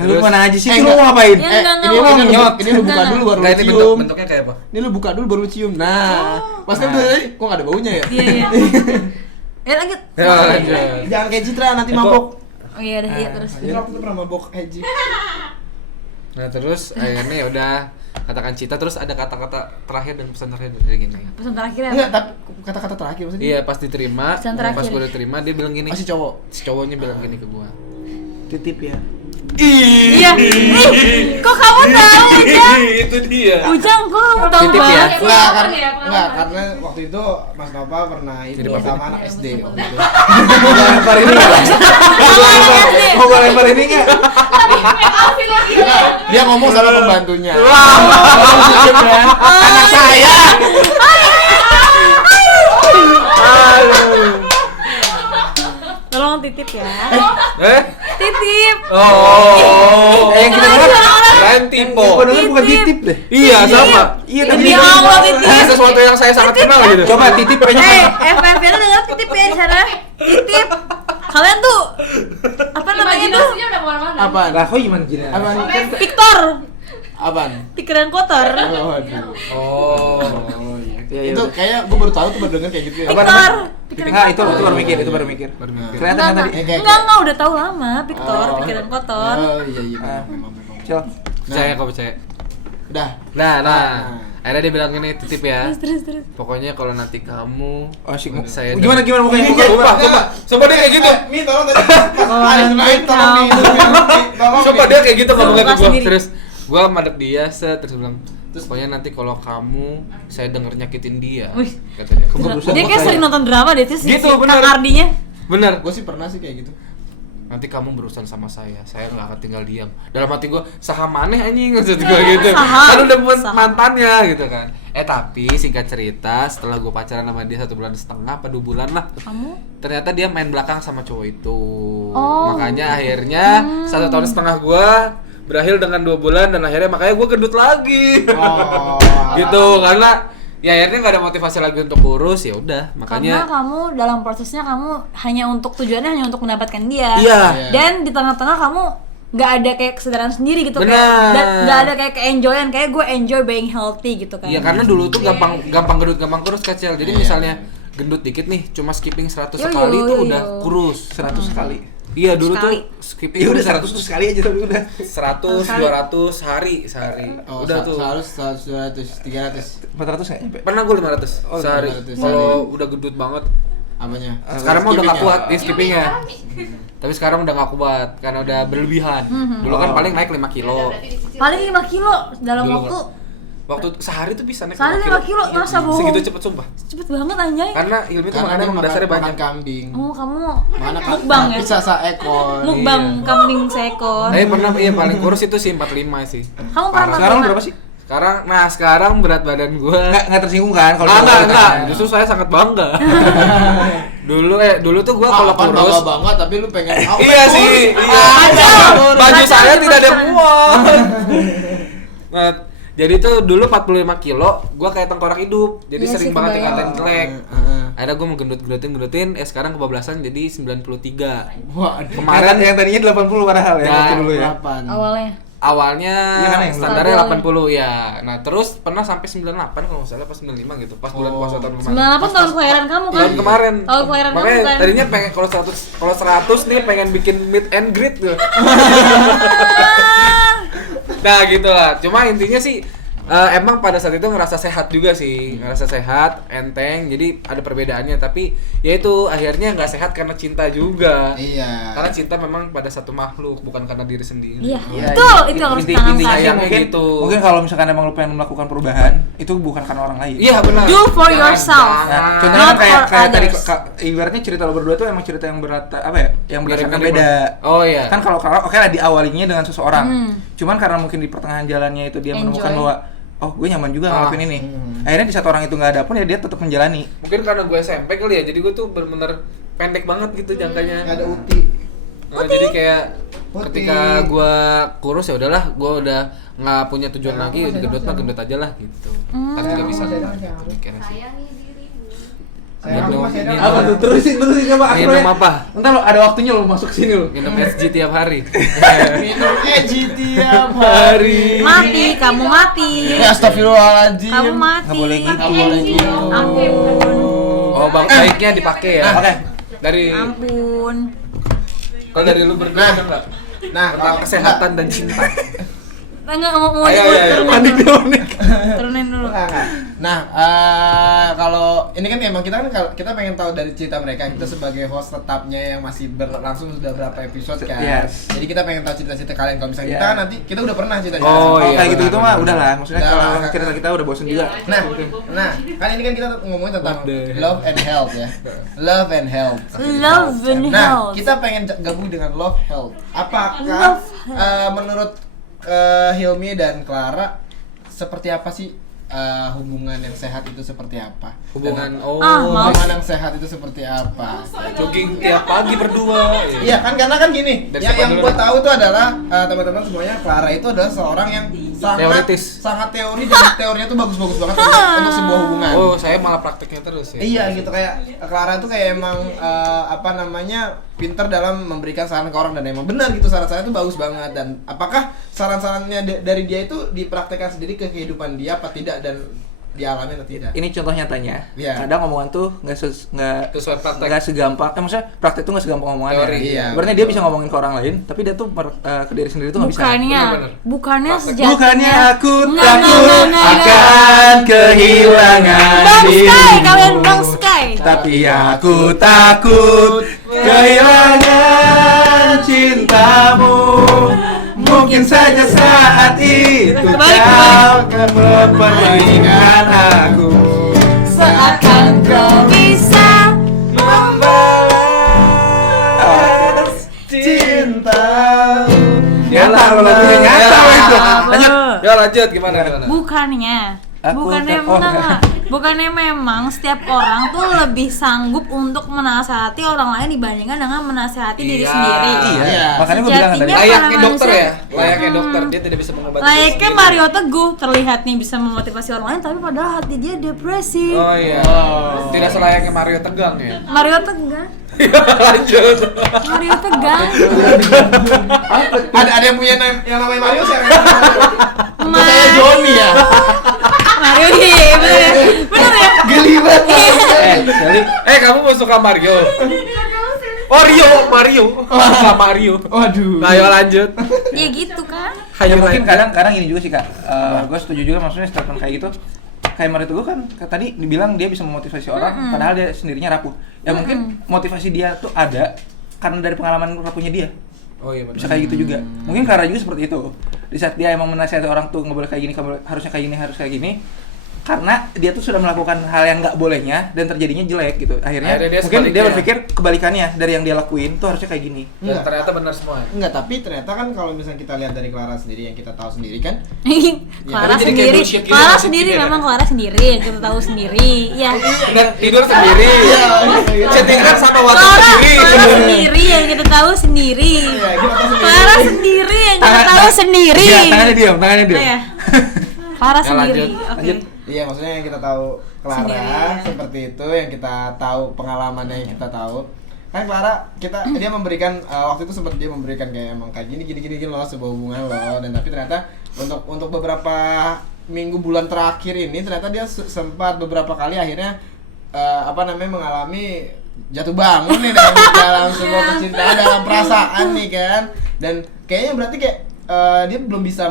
Lu terus- mana aja sih? Eh, Lu enggak. mau ngapain? Ya, Eh, enggak, ini enggak. lu Nyot. ini lu buka dulu baru Enggak, lu ini cium. bentuknya kayak apa? Ini lu buka dulu baru lu cium. Nah, pasti udah tadi kok enggak ada baunya ya? Iya iya. Lanjut. Ya, lanjut. Jangan kayak Citra nanti Eh, kok- mabok. Oh iya dah, iya terus. Citra waktu itu pernah mabok Haji. Nah, terus akhirnya ya udah katakan cinta terus ada kata-kata terakhir dan pesan terakhir dari gini. Pesan terakhir Enggak, apa? tapi kata-kata terakhir maksudnya. Iya, pas diterima, Pesan pas terakhir. gue diterima dia bilang gini. Masih cowok. Si cowoknya bilang gini ke gua. Titip ya. Iya. Ih, kok kamu tahu, Ujang? Itu dia. Ujang, kok kamu tahu Titip ya? banget? Enggak, Pengalaman karena ya, pengalaman. enggak karena waktu itu Mas Nova pernah itu Jadi sama anak SD waktu itu. Mau gua lempar ini nggak? Mau gua lempar ini nggak? Dia ngomong sama pembantunya. Anak saya. Tolong titip ya. Titip. Oh. Yang kita dengar Lain tipe. Gua dengar bukan Titip. titip deh. Iya, sama. Iya, Demi tapi Allah titip. Ini sesuatu yang saya sangat kenal gitu. coba titip kayaknya. FFP lu denger titip ya di sana. Titip. Kalian tuh apa namanya tuh? Imajinasinya udah kemana-mana. Apaan? Lah kok gimana gini? Apaan? Victor. Apaan? Pikiran kotor. Oh, aduh. Oh. Oh iya. Iya, iya, Itu udah. kayak gue baru tahu tuh baru denger kayak gitu ya. Apa Victor. namanya? Pikiran Enggak, itu kotor. baru mikir, itu baru mikir. Baru mikir. Kelihatan kan tadi? Enggak, udah tahu lama Victor, Oh. pikiran kotor. Oh iya iya. Ah. memang. Cel. Percaya kok percaya. Udah. Nah. Akhirnya dia bilang gini, titip ya. Terus. Pokoknya kalau nanti kamu Oh sih. Saya Gimana mukanya? Ini Buka, dia- buka. enggak. Coba dia kayak gitu. Mi tolong tadi. Tolong Mi. Tolong. Coba dia kayak gitu ngomongnya ke Buka gua. sendiri. Terus gua madep dia terus bilang, terus pokoknya nanti kalau kamu saya denger nyakitin dia. Wih. Kata dia. berusaha Dia kayak buat sering saya. nonton drama deh, terus Gitu, si bener. Kang Ardinya. Bener. Gue sih pernah sih kayak gitu. Nanti kamu berurusan sama saya nggak akan tinggal diam. Dalam hati gua, saham maneh anjing maksud gua gitu. Saham. Kan udah Saham. mantannya gitu kan. Tapi singkat cerita, setelah gua pacaran sama dia 1,5 bulan apa 2 bulan lah. Kamu? Ternyata dia main belakang sama cowok itu. Oh. Makanya akhirnya 1,5 tahun gua berakhir dengan 2 bulan dan akhirnya makanya gua gendut lagi. Oh. Gitu karena ya akhirnya nggak ada motivasi lagi untuk urus, ya udah Karena makanya kamu dalam prosesnya kamu tujuannya hanya untuk mendapatkan dia. Iya. Dan di tengah-tengah kamu nggak ada kayak kesadaran sendiri gitu. Benar. Kayak dan nggak ada kayak keenjoyan, kayak gue enjoy being healthy gitu kan. ya karena dulu tuh gampang gendut gampang kurus kecil. Jadi Iya. misalnya gendut dikit nih cuma skipping 100 Yo, sekali yo, tuh yo, udah yo. kurus. 100 kali. Iya dulu Sekali. tuh skipping Iya udah 100 tuh sekali aja tapi udah. 100 200 sehari. Oh, Udah tuh. 100, 200, 300. 400 enggak nyampe. Pernah gue 500 Oh, sehari. 500 Kalau udah gendut banget. Apanya? Sekarang mah udah gak Skippingnya. kuat di skippingnya. Tapi sekarang udah gak kuat karena udah berlebihan. Dulu kan paling naik 5 kilo. Paling 5 kilo dalam Dulu waktu sehari tuh bisa naik sehari 5 kilo, masa bohong? Segitu cepet sumpah. Cepet banget anjay. Karena Hilmi tuh Karena makannya dia emang dasarnya makan banyak. kambing. Oh, kamu Mana mukbang ya? Bisa seekor. Mukbang Iya. kambing seekor. Tapi pernah paling kurus itu sih 45 sih. Kamu pernah Sekarang makan berapa sih? Sekarang berat badan gua Enggak tersinggung kan kalau enggak. Justru saya sangat bangga. dulu tuh gua kalau Apaan kurus bangga banget tapi lu pengen iya sih, iya. Aduh, Baju saya Baju tidak ada pacaran. muat. Nah, jadi tuh dulu 45 kilo, gua kayak tengkorak hidup. Jadi Iya sering sih, banget kebayang. dikatain jelek. Heeh. Akhirnya gua mau genutin, sekarang kebablasan jadi 93. Waduh. Kemarin yang tadinya 80 padahal ya Nah, waktu dulu ya. Kapan? awalnya. awalnya Iya kan, yang standarnya awalnya. 80 ya. Nah, terus pernah sampai 98 kalau nggak salah pas 95 gitu, pas bulan puasa tahun kemarin. 98 tahun kelahiran kamu kan? Tahun kemarin. Tahun kelahiran kamu Makanya kan? tadinya pengen kalau 100 nih pengen bikin meet and greet tuh. Nah, gitu lah. Cuma intinya sih Emang pada saat itu ngerasa sehat juga sih, ngerasa sehat, enteng, jadi ada perbedaannya. Tapi ya itu akhirnya nggak sehat karena cinta juga. Iya. Karena cinta memang pada satu makhluk, bukan karena diri sendiri. Iya, Iya, betul, itu harus inti- tanamkan. intinya Sayangnya mungkin- gitu. gitu. Mungkin kalau misalkan emang lu pengen melakukan perubahan, itu bukan karena orang lain. Iya benar. Do for yourself. Nah, contohnya kan Not kayak for kayak tadi others. ibaratnya cerita lo berdua tuh emang cerita yang apa ya? Yang berdasarkan Mirip-mirip. beda. Oh iya. Kan kalau oke lah diawalinya dengan seseorang. Hmm. Cuman karena mungkin di pertengahan jalannya itu dia menemukan Enjoy. bahwa oh, gue nyaman juga ngelakuin ini. Akhirnya di saat orang itu nggak ada pun ya dia tetap menjalani. Mungkin karena gue SMP kali ya, jadi gue tuh bener-bener pendek banget gitu jangkanya. Nggak ada uti. Jadi kayak Putih. ketika gue kurus ya udahlah, gue udah nggak punya tujuan lagi, gendut mah gendut aja lah gitu. Kan juga bisa mikirnya sih. Sayangi dirimu. Minum, Apa tuh? Terusin coba minum apa? Entar lo ada waktunya lo masuk sini lo. Minum SG tiap hari. Minum Eji tiap hari. Mati, kamu mati. Ya astagfirullahaladzim. Kamu mati. Nggak boleh gitu. Nggak boleh gitu. Ampun. Oh, baiknya dipakai ya. Oke. Dari Ampun. kalau dari lu berdua ada nggak? Nah, Tentang kesehatan dan cinta. Enggak mau Ayo. turunin dulu. Enggak. Nah, kalau ini kan emang kita pengen tahu dari cerita mereka. Kita sebagai host tetapnya yang masih berlangsung sudah berapa episode kan. Yes. Jadi kita pengen tahu cerita-cerita kalian. Kalau misalnya Yeah. kita kan nanti kita udah pernah cerita. Oh, Kalau iya, kayak gitu-gitu benar, mah benar. udah lah. Maksudnya Udah kalau lah. cerita kita udah bosen juga. Nah, kan ini kan kita ngomongin tentang What the hell? love and health ya. Love and health. Love and Nah, health. kita pengen gabung dengan love health. Apakah Love menurut Hilmi dan Clara seperti apa sih hubungan yang sehat itu seperti apa? Hubungan mau. Hubungan yang sehat itu seperti apa? jogging tiap pagi berdua. Iya kan karena kan gini, Dari yang siapa dulu gue nih? tahu itu adalah teman-teman semuanya Clara itu adalah seorang yang Teoritis. sangat teori dan teorinya tuh bagus-bagus banget untuk sebuah hubungan. Oh, saya malah prakteknya terus ya. Iya gitu kayak Clara tuh kayak emang apa namanya pinter dalam memberikan saran ke orang dan emang benar gitu saran-sarannya itu bagus banget. Dan apakah saran-sarannya dari dia itu dipraktekkan sendiri ke kehidupan dia apa tidak dan dialami atau tidak? Ini contoh nyatanya. Iya. Kadang omongan tuh nggak Sesuai praktek. nggak segampang. Maksudnya praktek tuh nggak segampang omongannya. Teori, iya. Berarti dia bisa ngomongin ke orang lain, tapi dia tuh ke diri sendiri tuh nggak bisa. Benar-benar. Bukannya Praktek. sejatinya. Bukannya aku Nggak, takut nggak. akan kehilangan Bang Sky, dirimu. kalian Bang Sky. Tapi aku takut kehilangan cintamu. Mungkin saja saat itu Kebalik. kau akan mempermainkan aku. Seakan kau bisa Membalas Cinta. Nyata lo lagunya nyata Ya. itu. Lanjut. Ya lanjut gimana? bukannya Aku bukannya tak- oh, enggak. Bukannya memang setiap orang tuh lebih sanggup untuk menasihati orang lain dibandingkan dengan menasihati diri Iya. sendiri. Iya. Makanya gue bilang tadi. Sejatinya Layaknya para dokter manusia- ya. Layaknya dokter dia tidak bisa mengobati. diri Layaknya sendiri. Mario Teguh terlihat nih bisa memotivasi orang lain tapi padahal hati dia depresi. Oh iya. Tidak selayaknya Mario Tegang ya. Mario Tegang. Lanjut. Mario Tegang. Ada yang punya yang namanya Mario saya. Ma- Saya Johnny ya. Mario nih, bener ya? Geli banget. Jadi Kamu mau suka Mario? Oh Mario. Suka Mario. Waduh. Nah, ayo lanjut. Ya gitu kan. ya Ayo mungkin lanjut. kadang ini juga sih kak. Gue setuju juga maksudnya statement kayak gitu. Kayak Mario Teguh kan tadi dibilang dia bisa memotivasi orang, padahal dia sendirinya rapuh. Ya mungkin motivasi dia tuh ada karena dari pengalaman rapuhnya dia. Oh iya Bisa benar. kayak gitu juga. Mungkin Clara juga seperti itu. Di saat dia emang menasihati orang tuh nggak boleh kayak gini, harusnya kayak gini, harus kayak gini. Karena dia tuh sudah melakukan hal yang nggak bolehnya dan terjadinya jelek gitu. Akhirnya Akhirnya dia mungkin dia sebaliknya. berpikir kebalikannya dari yang dia lakuin tuh harusnya kayak gini. Dan ternyata benar semua. Enggak, tapi ternyata kan kalau misalnya kita lihat dari Clara sendiri yang kita tahu sendiri kan. Clara jadi kayak sendiri, bullshit gitu, Clara bullshit sendiri gitu ya. memang Clara sendiri yang kita tahu sendiri. Ya. Dan tidur sendiri. Chattingan sama WhatsApp Clara, sendiri. Clara sendiri yang kita tahu sendiri. Iya, kita tahu sendiri. Clara sendiri yang kita tahu sendiri. Iya, tangannya diam. Ya. Clara Ya, sendiri. lanjut. Oke. Lanjut. Iya, maksudnya yang kita tahu Clara Sendiri, ya. seperti itu, yang kita tahu pengalamannya yang kita tahu. Kan Clara dia memberikan waktu itu sempat dia memberikan kayak emang kayak gini loh sebuah hubungan loh, dan tapi ternyata untuk beberapa minggu bulan terakhir ini ternyata dia sempat beberapa kali akhirnya mengalami jatuh bangun nih dalam sebuah percintaan, dalam perasaan nih kan. Dan kayaknya berarti kayak dia belum bisa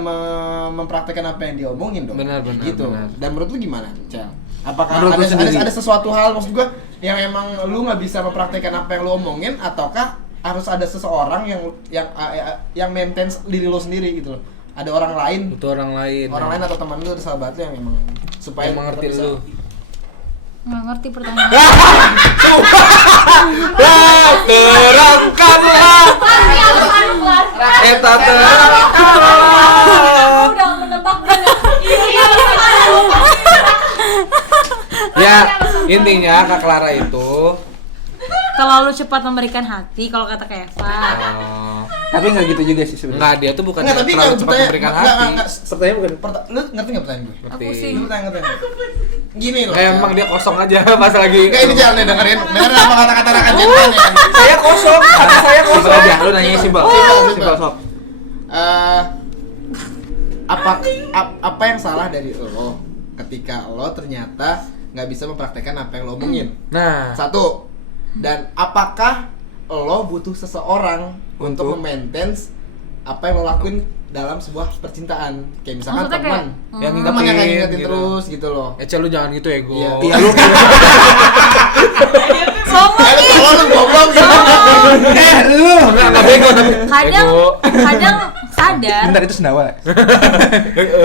mempraktekkan apa yang dia omongin dong. Benar, gitu. benar. Dan menurut lu gimana, Cel? Apakah Menurut lu sendiri? ada sesuatu hal maksud gua yang emang lu nggak bisa mempraktekkan apa yang lu omongin, ataukah harus ada seseorang yang maintain diri lu sendiri gitu loh? Ada orang lain, Butuh orang lain. lain atau teman lu, ada sahabat lu yang emang supaya yang mengerti tetap bisa- lu. Nggak ngerti pertanyaan. Terangkanlah eta terangkanlah. Udah menebak banget. Ya, intinya Kak Clara itu Terlalu cepat memberikan hati kalau kata Keva. Tapi nggak gitu juga sih sebenarnya. enggak, dia tuh bukan Nggak, tapi terlalu nggak, cepat pertanyaan- memberikan nggak, hati. nggak, Pertanyaan bukan. lu ngerti nggak pertanyaan gue? Ngerti. Pusing. Lu ngerti? Gini loh. Emang dia kosong aja pas lagi. Enggak, ini jangan nih dengerin apa kata-kata Raka Jentan ya. Saya kosong, hati saya kosong. Simpel aja, lu nanya simpel. Simpel sob. Apa yang salah dari lo ketika lo ternyata nggak bisa mempraktekkan apa yang lo omongin? Nah, Satu, dan apakah lo butuh seseorang untuk Untuk? memaintain apa yang lo lakuin dalam sebuah percintaan? Kayak misalkan Maksudnya teman, kayak, yang teman yang ngingetin ngingetin gitu. terus gitu loh. Cel, lu jangan gitu ego. Iya. Iya lu. Sombong nih. Kalau lu goblok Lu. Enggak bego tapi Kadang ego. sadar, Bentar itu sendawa.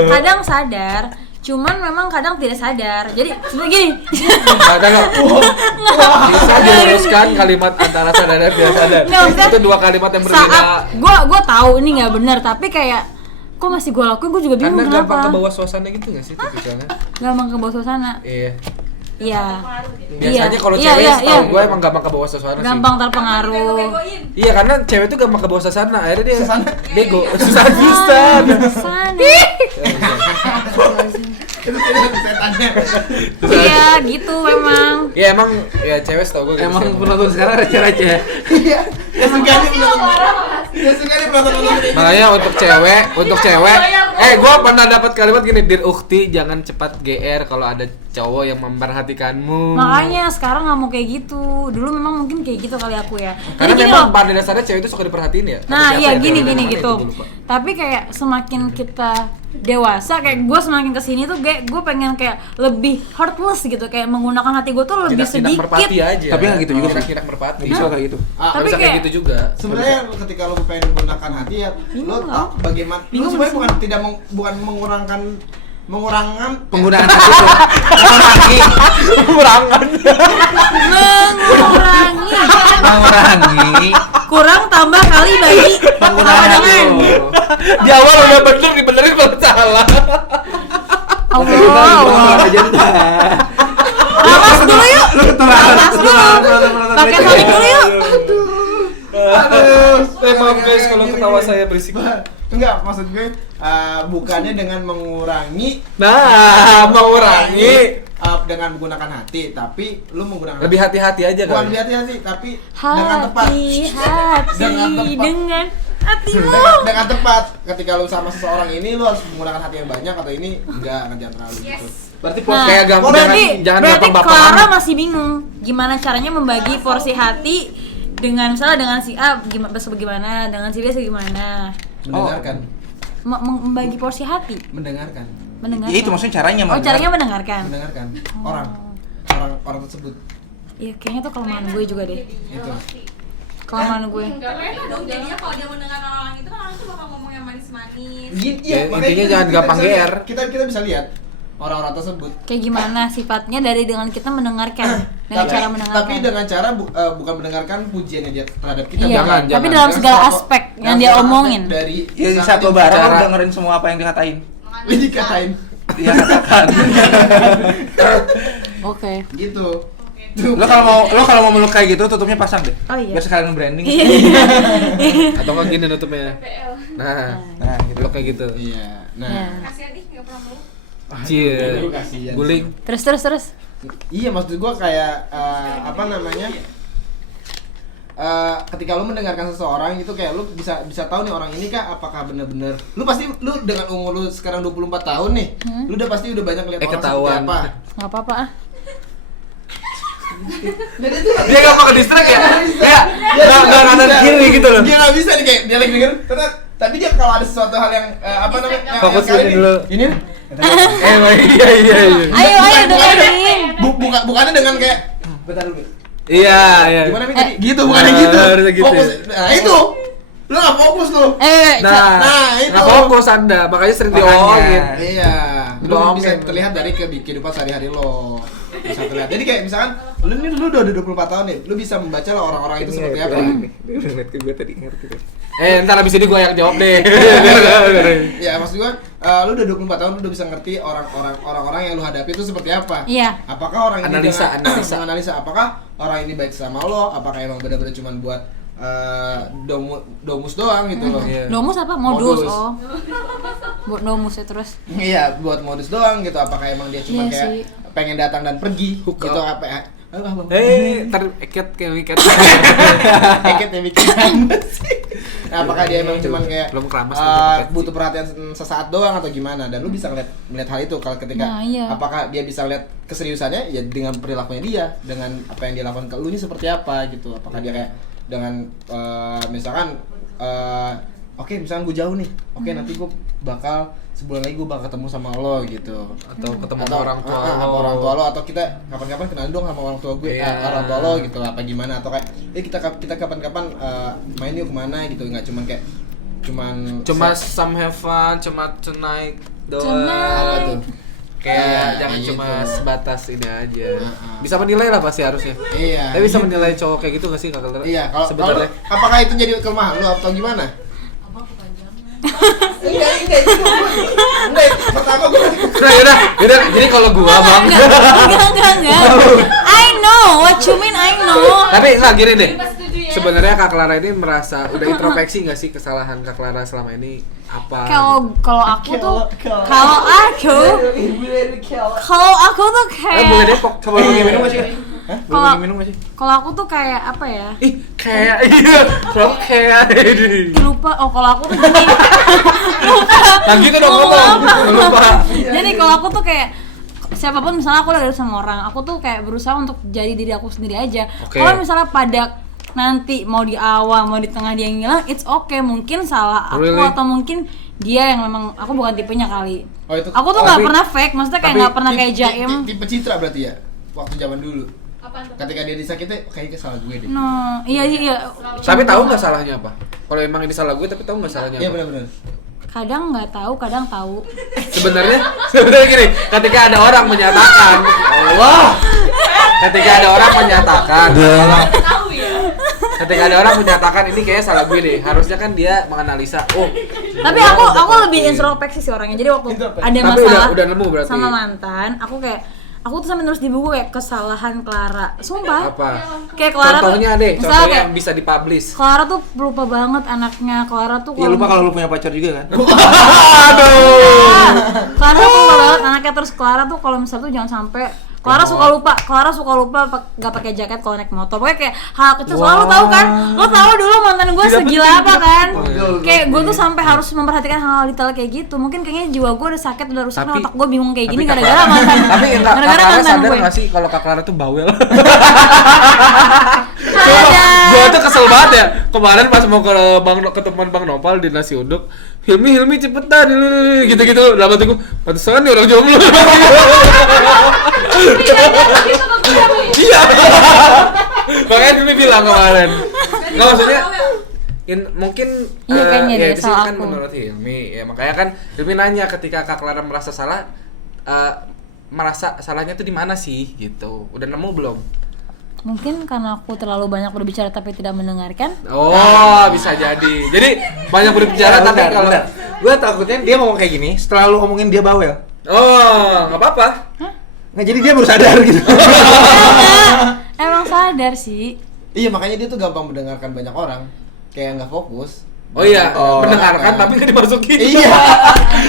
kadang sadar, cuman memang kadang tidak sadar. Jadi sebenarnya gini. Enggak. Bisa diluruskan kalimat antara sadar dan tidak sadar. Nggak, maksudnya Itu dua kalimat yang berbeda. Saat gua tahu ini nggak benar, tapi kayak kok masih gua lakuin, gua juga bingung Karena gampang ke kenapa. bawah suasana gitu nggak sih tipikalnya? Gampang ke bawah suasana. Iya. Iya. Biasanya kalau Iya, cewek iya, setahu iya. gue emang gampang ke bawah suasana sih. Gampang terpengaruh. Iya, karena cewek tuh gampang ke bawah suasana. Akhirnya dia bego. Susah. Sana. itu setannya. Iya, gitu memang. Ya emang ya cewek setahu gue gitu Emang sih. penonton sekarang receh-receh. Iya. Ya suka nih penonton. Makanya untuk cewek, gue pernah dapat kalimat gini, Dir Ukti, jangan cepat GR kalau ada cowok yang memperhatikanmu. Makanya sekarang nggak mau kayak gitu. Dulu memang mungkin kayak gitu kali aku ya. Karena Jadi gini memang loh. pada dasarnya cewek itu suka diperhatiin ya. Nah, Atau iya siapa ya, gini cewek namanya gitu. itu, gue lupa. Tapi kayak semakin kita dewasa, kayak gue semakin kesini tuh kayak gue pengen kayak lebih heartless gitu, kayak menggunakan hati gue tuh lebih Tidak merpati sedikit. aja. Tapi nggak gitu juga sih. Tidak merpati. Bisa kayak gitu. Tapi Bisa kayak kayak- gitu juga. Sebenarnya ketika lo pengen menggunakan hati ya, lo tak bagaimana? Lo sebenarnya bukan tidak bukan mengurangkan Penggunaan hati itu mengurangi Mengurangi kurang tambah kali bagi penggunaan apa hati dengan itu. Di awal udah bener, dibenerin kalau salah. Allah. Lapas dulu yuk. Lu ketularan. Lapas dulu. Pakai topik dulu yuk. Maaf guys kalau ketawa saya berisik. Enggak, maksud gue bukannya dengan mengurangi Nah, mengurangi. dengan menggunakan hati, tapi lu menggunakan Lebih hati-hati aja bukan kan. lebih hati-hati, tapi dengan tepat. Hati-hati dengan hatimu. Dengan tepat. Ketika lu sama seseorang ini, lu harus menggunakan hati yang banyak, atau ini enggak jangan terlalu gitu. Berarti Nah, Kayak gampang berarti jangan berarti gampang Clara baperan. masih bingung gimana caranya membagi porsi hati dengan misalnya dengan si A bagaimana, dengan si B gimana. Mendengarkan. Membagi porsi hati, Mendengarkan. mendengarkan. Ya itu maksudnya caranya. Oh, caranya mendengarkan. Mendengarkan orang tersebut. Iya, kayaknya tuh kelemahan gue juga deh. Itu. Kelemahan gue. Gak enak dong jadinya kalau dia mendengar orang itu kan orang itu bakal ngomong yang manis-manis. Ya, intinya jangan gampang bisa lihat. GR. Kita bisa lihat orang-orang tersebut. Kayak gimana sifatnya dari dengan kita mendengarkan, dengan cara mendengarkan. Tapi dengan cara bukan mendengarkan pujiannya dia terhadap kita. Iya, Jangan, tapi jangan. dalam Dengan segala satu- aspek dengan yang dia segala aspek omongin. Dari Ya di misalkan saat lo dia bareng lo bicara, dengerin semua apa yang dikatain. lu dikatain Iya katakan. Oke. gitu. Lo kalau mau meluk kayak gitu tutupnya pasang deh. Oh iya. Biar sekalian branding. Atau enggak gini nutupnya. PL. Nah, Nah, gitu. lo kayak gitu. Iya. Ya. Nah, Kasihan nih gak pernah meluk. Cie. Lu kasihan Guling. Terus. iya, maksud gua kayak apa namanya? Ketika lu mendengarkan seseorang itu kayak lu bisa tahu nih orang ini kah apakah benar-benar lu dengan umur lu sekarang 24 tahun nih, lu udah pasti udah banyak lihat orang ketahuan. seperti apa. Nggak apa-apa ah. Dia gampang ke distract ya? Kayak enggak kanan kiri gitu loh. Dia nggak bisa nih kayak dia lagi denger Tapi dia kalau ada sesuatu hal yang apa namanya? yang Fokus kali ini ini- dulu. Ini Iya. Ayo dengerin. bukannya dengan kayak bentar dulu. Iya. Gimana nih tadi? Gitu bukannya gitu. harusnya gitu. Fokus. Nah, itu. Lu enggak fokus lu. Nah, itu. nggak fokus Anda, makanya sering diomongin. Iya. Lu Bohongin. bisa terlihat dari kehidupan sehari-hari lo. Bisa terlihat. Jadi kayak misalkan lu udah 24 tahun nih, lu bisa membaca lah orang-orang itu seperti apa. Dia udah ngeliat ke gue tadi ngerti kan. Ntar abis ini gue yang jawab deh. Ya maksud gua, lu udah 24 tahun lu udah bisa ngerti orang-orang yang lu hadapi itu seperti apa. Iya. Apakah orang ini Analisa. menganalisa apakah orang ini baik sama lo, apakah emang benar-benar cuman buat domus doang gitu loh. Iya. Domus apa? Modus. Modus. Oh. Buat domus ya terus. Iya, buat modus doang gitu. Apakah emang dia cuma Iya kayak sih. pengen datang dan pergi Hook gitu up. apa ya? Ntar eket kayak wicket. Eket ya bikin apa sih? Nah, apakah dia emang cuman kayak Belum keramas nih, paket. butuh perhatian sesaat doang atau gimana? Dan lu bisa melihat hal itu kalau ketika Nah, iya. apakah dia bisa lihat keseriusannya ya dengan perilakunya dia, dengan apa yang dia lakukan ke lu ini seperti apa gitu. Apakah dia kayak dengan misalkan oke, misalkan gue jauh nih. Oke, nanti gue bakal sebulan lagi gue bakal ketemu sama lo gitu. Atau ketemu Atau sama orang tua sama lo. orang tua lo, atau kita kapan-kapan kenal dong sama orang tua gue, Iya. orang tua lo gitu, apa gimana, atau kayak kita kapan-kapan main yuk kemana gitu, nggak cuman kayak Cuma some have fun, cuma tonight doang. Tonight. apa tuh? Kayak Iya, jangan kayak cuma gitu. sebatas ini aja. Heeh. Bisa menilai lah pasti harusnya. Iya. Tapi bisa menilai cowok kayak gitu gak sih Kak Kaltara? Iya, kalau sebenarnya. apakah itu jadi kelemahan lo atau gimana? Enggak, pertama gue Nah, yaudah. Jadi kalau gua bang. Enggak. I know what you mean, I know. Tapi nggak gini deh. Pas setuju ya. Sebenarnya Kak Clara ini merasa udah introspeksi nggak sih kesalahan Kak Clara selama ini apa? Kalau aku tuh kalau aku tuh boleh kayak Depok. Coba lu minum gak sih? Boleh Kalau- bagi minum gak sih? kalau aku tuh kayak apa ya? Ih, kayak iya. Kalau kayak ini. Lupa. Oh, kalau aku tuh gini. Nah gitu dong ngomong. Lupa. Jadi kalau aku tuh kayak siapapun, misalnya aku lagi sama orang, aku tuh kayak berusaha untuk jadi diri aku sendiri aja. Oke. Kalau misalnya pada nanti mau di awal, mau di tengah dia ngilang, it's okay. Mungkin salah aku Really? atau mungkin dia yang memang aku bukan tipenya kali. Oh, itu- Aku tuh nggak tapi- pernah fake, maksudnya kayak nggak pernah kayak jaim. Tipe Citra berarti ya? Waktu zaman dulu. Apaan tuh? Ketika dia disakiti, kayaknya salah gue deh. No, iya. Tapi tahu nggak salahnya apa? Kalau emang ini salah gue, tapi tahu nggak salahnya Iya apa? benar-benar. Kadang nggak tahu, kadang tahu. Sebenarnya gini, ketika ada orang menyatakan, ketika ada orang menyatakan, Tahu ya. ketika ada orang menyatakan ini kayaknya salah gue deh, harusnya kan dia menganalisa. Oh, Tapi aku lebih introspeksi sih orangnya. Jadi waktu Introspeksi. ada Tapi masalah udah nemu berarti. sama mantan, aku tuh sampai nulis di buku kayak kesalahan Clara. Sumpah. apa? Kayak Clara Contohnya tuh, deh, misalnya contohnya kayak yang bisa dipublish. Clara tuh lupa banget anaknya. Clara tuh Iya lupa kalau lu punya pacar juga kan? Clara tuh lupa banget anaknya. Terus Clara tuh kalau misalnya tuh jangan sampai Clara suka lupa nggak pakai jaket kalau naik motor. Pokoknya kayak hal kecil. Soalnya lo tahu kan, lo tahu dulu mantan gue segila apa kan? Kayak gue tuh sampai harus memperhatikan hal detail kayak gitu. Mungkin kayaknya jiwa gue udah sakit, udah rusak, Tapi- otak gue bingung kayak gini Kak gara-gara Clara- mantan. Tapi Kak Gara-gara Clara mantan sadar gue. nggak sih kalau Kak Clara tuh bawel? Sadar. Gue tuh kesel banget ya. Kemarin pas mau ke teman Bang Nopal di nasi uduk, Hilmi cepetan gitu-gitu. Dalam hati gue, pantesan nih orang jomblo. Iya. Makanya Hilmi bilang kemarin. Nggak maksudnya mungkin Iya, kayaknya deh, itu sih salah kan aku. menurut Hilmi ya, makanya kan Hilmi nanya ketika Kak Clara merasa salah, merasa salahnya tuh di mana sih gitu, udah nemu belum? Mungkin karena aku terlalu banyak berbicara tapi tidak mendengarkan. Oh, bisa jadi banyak berbicara tapi kalau Gue takutnya dia ngomong kayak gini setelah lu ngomongin dia bawel. nggak apa-apa. Nggak, jadi dia baru sadar gitu. Emang sadar sih. Iya, makanya dia tuh gampang mendengarkan banyak orang. Kayak nggak fokus. Oh iya, Oh, mendengarkan tapi nggak dimasukin. Iya.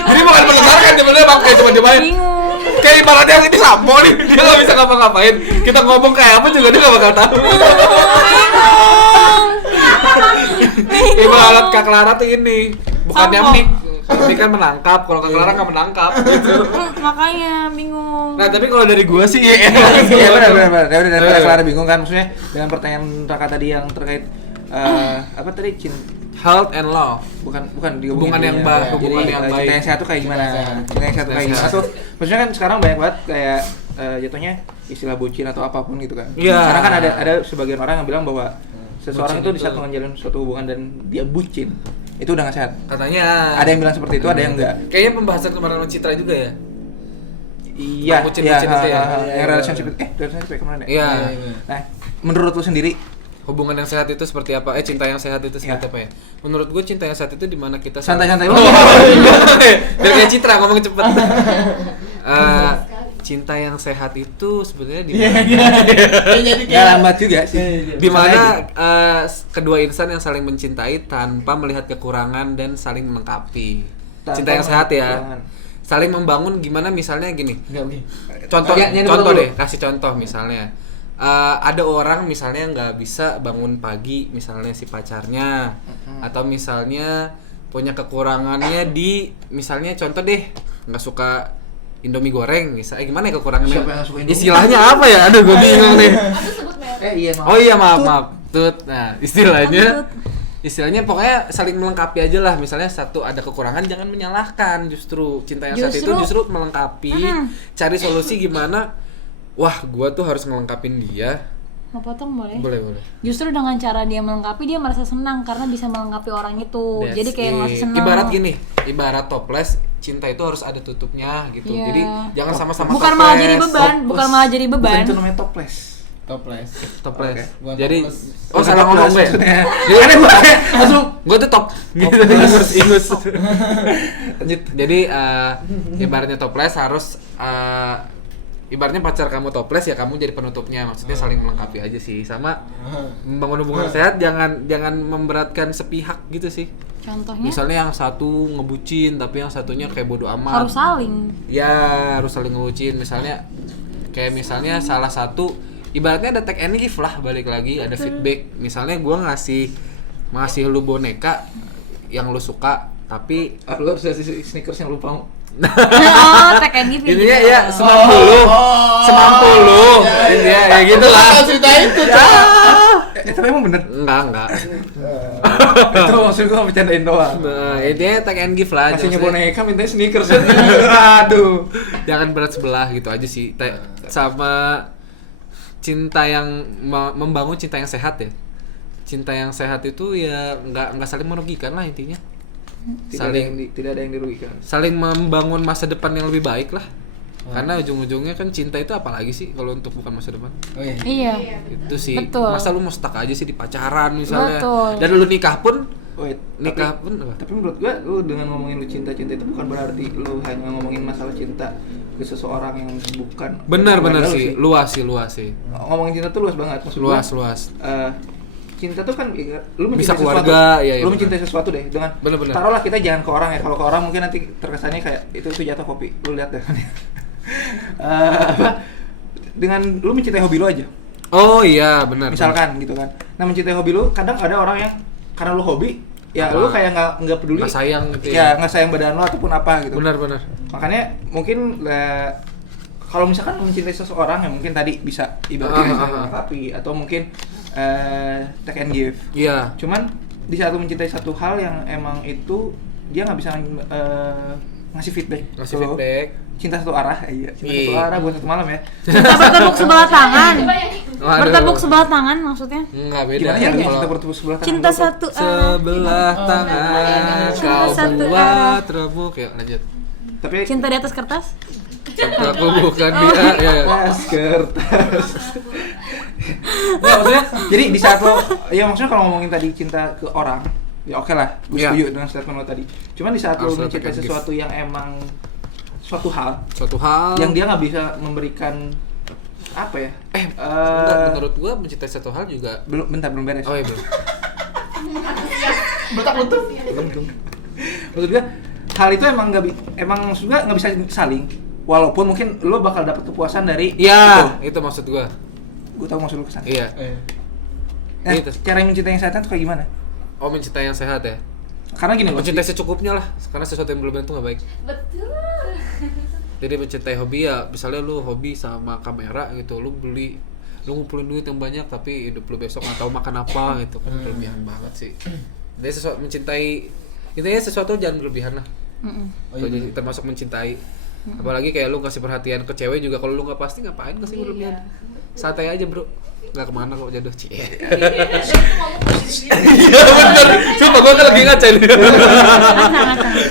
Jadi bukan mendengarkan sebenarnya bang, kayak cuma dimain. Bingung. Kayak ibaratnya yang ini sampo nih, dia nggak bisa ngapa-ngapain. Kita ngomong kayak apa juga dia nggak bakal tahu. Ibarat Kak Clara tuh ini, bukannya Sampo. mic. Kalau mic kan menangkap, kalau Kak Clara nggak menangkap. Gitu. Makanya bingung. Nah tapi kalau dari gua sih, Iya benar. Ya udah daripada Iya. Clara bingung kan, maksudnya dengan pertanyaan Raka tadi yang terkait apa tadi health and love. bukan Hubungan yang Jadi, hubungan yang cinta baik. yang sehat tuh kayak gimana? Cinta yang sehat tuh kayak Cinta yang gimana sehat. tuh? Maksudnya kan sekarang banyak banget kayak jatuhnya istilah bucin atau apapun gitu kan. Iya. Sekarang kan ada sebagian orang yang bilang bahwa seseorang Bucin itu di saat itu. menjalin suatu hubungan dan dia bucin, itu udah nggak sehat. Katanya Ada yang bilang seperti itu, ada yang enggak. Kayaknya pembahasan kemarin sama Citra juga ya. Iya, Bucin-bucin itu ya? yang relationship relationship kemana ya? Iya. Nah, menurut lu sendiri, Hubungan yang sehat itu seperti apa? Cinta yang sehat itu seperti Iya. apa ya? Menurut gue cinta yang sehat itu di mana kita santai-santai Oh, lu. biar kayak Citra ngomong cepet. Cinta yang sehat itu sebenarnya di mana? Jadi Nggak lambat juga sih. Di mana kedua insan yang saling mencintai tanpa melihat kekurangan dan saling melengkapi. Tanpa Cinta yang sehat ya. kekurangan. Saling membangun gimana misalnya gini. Enggak oke. Contoh Ya, yang contoh dulu. deh, kasih contoh misalnya. Ada orang misalnya nggak bisa bangun pagi misalnya si pacarnya, atau misalnya punya kekurangannya di misalnya contoh deh nggak suka Indomie goreng misalnya, gimana ya kekurangannya? Siapa yang nggak suka Indomie? Istilahnya apa ya? Aduh gue bingung nih. Aduh sebut merek. Iya, maaf. Oh iya maaf. Tut. Nah, istilahnya pokoknya saling melengkapi aja lah. Misalnya satu ada kekurangan jangan menyalahkan, justru cinta yang sehat itu justru melengkapi, cari solusi gimana. Wah, gua tuh harus ngelengkapin dia. Mau potong boleh? Boleh. Justru dengan cara dia melengkapi, dia merasa senang karena bisa melengkapi orang itu. That's Jadi kayak it. ngerasa senang. Ibarat gini, ibarat toples, cinta itu harus ada tutupnya gitu. Iya. Jadi jangan sama-sama Bukan toples. malah jadi beban, bukan malah jadi Bukan beban. itu namanya toples. Toples. Toples. Oke. Bukan Jadi toples. oh salah ngomong gue. maksudnya. Jadi aneh banget. Langsung gua tuh top gitu ingus. Lanjut. Jadi ibaratnya toples harus ibaratnya pacar kamu toples ya kamu jadi penutupnya, maksudnya saling melengkapi aja sih, sama membangun hubungan sehat jangan memberatkan sepihak gitu sih. Contohnya Misalnya yang satu ngebucin tapi yang satunya kayak bodo amat. harus saling. Ya harus saling ngebucin, misalnya kayak misalnya salah satu ibaratnya ada take and give lah, balik lagi ada feedback. Misalnya gua ngasih lu boneka yang lu suka tapi Lu harus kasih sneakers yang lu mau. Oh, take and give ya intinya gitu. ya semampu lu intinya ya gitu lah. Tahu cerita itu, Tapi emang bener. Enggak. Itu maksud gua bercandain doang. Nah, intinya take and give lah. Kasihnya Maksudnya boneka mintanya sneakers. Aduh. jangan berat sebelah gitu aja sih. Sama cinta yang membangun cinta yang sehat ya. Cinta yang sehat itu ya nggak saling merugikan lah intinya. Tidak ada yang dirugikan. Saling membangun masa depan yang lebih baik lah. Karena ujung-ujungnya kan cinta itu apalagi sih kalau untuk bukan masa depan. Oh iya. Iya. Itu sih. Betul. Masa lu mau stuck aja sih di pacaran misalnya. Betul. Dan lu nikah pun Wait, nikah pun apa? tapi menurut gua lu dengan ngomongin lu cinta-cinta itu bukan berarti lu hanya ngomongin masalah cinta ke seseorang yang bukan Benar keluarga lu sih. Luas sih. Ngomongin cinta tuh luas banget maksud gua. Luas. Cinta tuh kan lu Bisa mencintai keluarga, sesuatu, iya, lu benar. mencintai sesuatu deh dengan Bener-bener. taruhlah kita jangan ke orang ya, kalau ke orang mungkin nanti terkesannya kayak itu jatuh kopi, lu lihat deh kan. Dengan lu mencintai hobi lu aja, Oh iya, benar. misalkan gitu kan. Nah mencintai hobi lu, kadang ada orang yang karena lu hobi, ya Apa? lu kayak nggak peduli, Nggak sayang gitu ya ya. nggak sayang badan lu ataupun apa gitu. Benar. Makanya mungkin kalau misalkan lu mencintai seseorang ya mungkin tadi bisa ibaratnya bisa melengkapi atau mungkin take and give. Iya. Cuman di saat lu mencintai satu hal yang emang itu dia nggak bisa ngasih feedback. Ngasih ke lu. feedback. Cinta satu arah, iya. Cinta Iya. satu arah buat satu malam ya. Cinta bertepuk sebelah tangan. Coba yang Waduh. Bertepuk sebelah tangan maksudnya. Enggak beda. Gimana ya Kalau cinta bertepuk sebelah tangan? Cinta Gua tuh- satu arah. sebelah tangan Cinta kau satu buat arah. rebuk ya lanjut. Tapi Cinta di atas kertas? Aku bukan dia ya. kertas. Nah, maksudnya jadi di saat lo ya maksudnya kalau ngomongin tadi cinta ke orang ya oke lah, gue Iya. setuju dengan statement lo tadi. Cuman di saat lo Harus mencintai take and give. sesuatu yang emang suatu hal Suatu hal yang dia nggak bisa memberikan apa ya? enggak, menurut gua mencintai satu hal juga. belum beres. Oh iya belum. Belum. Maksud gue hal itu emang emang maksud gue nggak bisa saling. Walaupun mungkin lo bakal dapet kepuasan dari Iya, itu maksud gua. Gue tahu maksud lo kesana. Iya. Nah, Itu. cara yang mencintai yang sehat tuh kayak gimana? Oh, mencintai yang sehat ya. Karena gini loh. Mencintai secukupnya lah, karena sesuatu yang berlebihan itu nggak baik. betul. Jadi mencintai hobi ya, misalnya lu hobi sama kamera gitu, lu ngumpulin duit yang banyak tapi hidup lu besok nggak tahu makan apa gitu kan berlebihan banget sih. Dia intinya sesuatu jangan berlebihan lah. Oh, iya. Itu termasuk mencintai. Apalagi kayak lu kasih perhatian ke cewek juga, kalau lu nggak pasti ngapain kasih berlebihan. Santai aja bro, nggak kemana kok jodoh. Iya bener, coba gua kan lagi ngaca nih.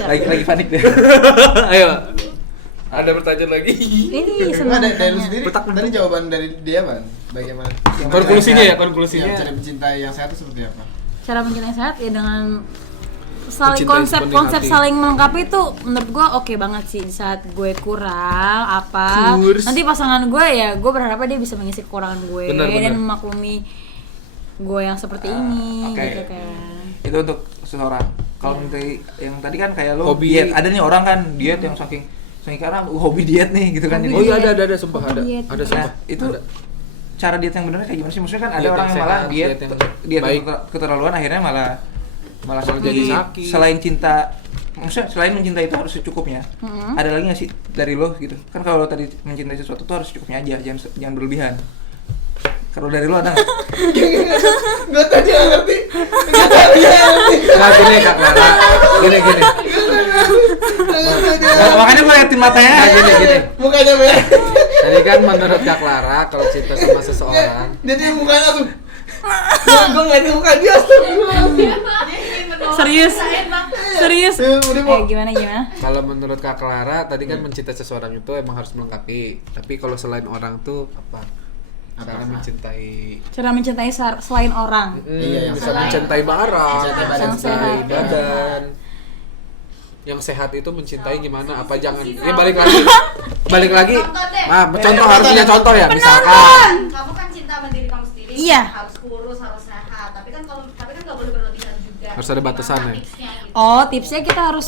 Lagi panik deh. Ayo, ada pertanyaan lagi. Ini Enggak, senang. dari lu sendiri, dari jawaban dari dia, Ban. Bagaimana? Konklusinya ya, konklusinya. Yang cara mencintai yang sehat itu seperti apa? Cara mencintai sehat ya dengan saling Mencintai konsep sepenuh hati. saling melengkapi itu menurut gue oke banget sih. Di saat gue kurang apa, Kurs. nanti pasangan gue ya gue berharapnya dia bisa mengisi kekurangan gue Benar. dan memaklumi gue yang seperti ini oke. gitu kan. Itu untuk seseorang. Kalau mencintai yang tadi kan kayak lo Hobi. diet, ada nih orang kan diet yang saking sekarang hobi diet nih gitu kan. Hobi Jadi Oh iya diet. ada sumpah Hobi ada. diet. Ada Nah, sumpah. itu Ada. cara diet yang benar kayak gimana sih? Maksudnya kan ada Diet orang yang yang malah sehat, diet diet yang diet baik. keterlaluan akhirnya malah jadi jadi sakit. selain cinta, maksudnya selain mencintai itu harus secukupnya. Ada lagi nggak sih dari lo gitu? Kan kalau lo tadi mencintai sesuatu tuh harus secukupnya aja, jangan berlebihan. Kalau dari lo ada nggak? Gue tadi nggak ngerti. Gue tadi nggak ngerti. Nah gini Kak Clara, gini. Makanya gue liatin matanya. Nah gini. Mukanya merah. Tadi kan menurut Kak Clara kalau cinta sama seseorang, Jadi mukanya langsung. Gue nggak tahu muka dia. Astagfirullah. Serius Udah mau. gimana kalau menurut Kak Clara tadi kan mencintai seseorang itu emang harus melengkapi. Tapi kalau selain orang tuh apa? Cara mencintai. cara mencintai selain orang. Iya, yang bisa selain. mencintai barang, Mencintai badan mencintai sehat. badan. Yang sehat itu mencintai gimana? Apa jangan? Sisi Ya balik lagi. Contoh deh. Contoh harus punya contoh ya. Misalkan Kamu kan cinta sama diri kamu sendiri. Iya. Harus kurus, harus sehat. Tapi kan nggak boleh berlebihan juga. Harus ada batasan Gimana ya? tipsnya gitu? Oh, tipsnya kita harus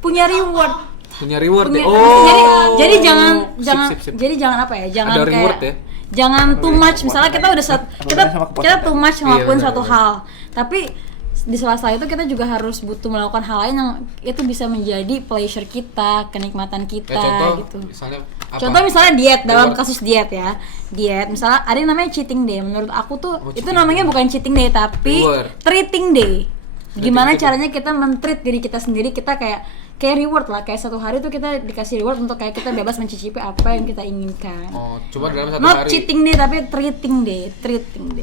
punya reward. punya reward ya. Jadi jangan Sip. jadi jangan apa ya? Jangan Ada reward kayak ya? jangan too much. Misalnya kita udah kita too much ngelakuin benar, suatu benar. hal. Tapi di sela-sela itu kita juga harus butuh melakukan hal lain yang itu bisa menjadi pleasure kita, kenikmatan kita gitu. Misalnya apa? Contoh misalnya diet, dalam Reward. kasus diet ya. Diet, misalnya ada yang namanya cheating day. Menurut aku tuh itu cheating namanya bukan cheating day tapi Reward. treating day. Gimana Treating day. caranya kita men-treat diri kita sendiri, kita kayak reward lah, kayak satu hari tuh kita dikasih reward untuk kayak kita bebas mencicipi apa yang kita inginkan. Oh, cuma dalam satu Not hari. cheating day tapi treating day.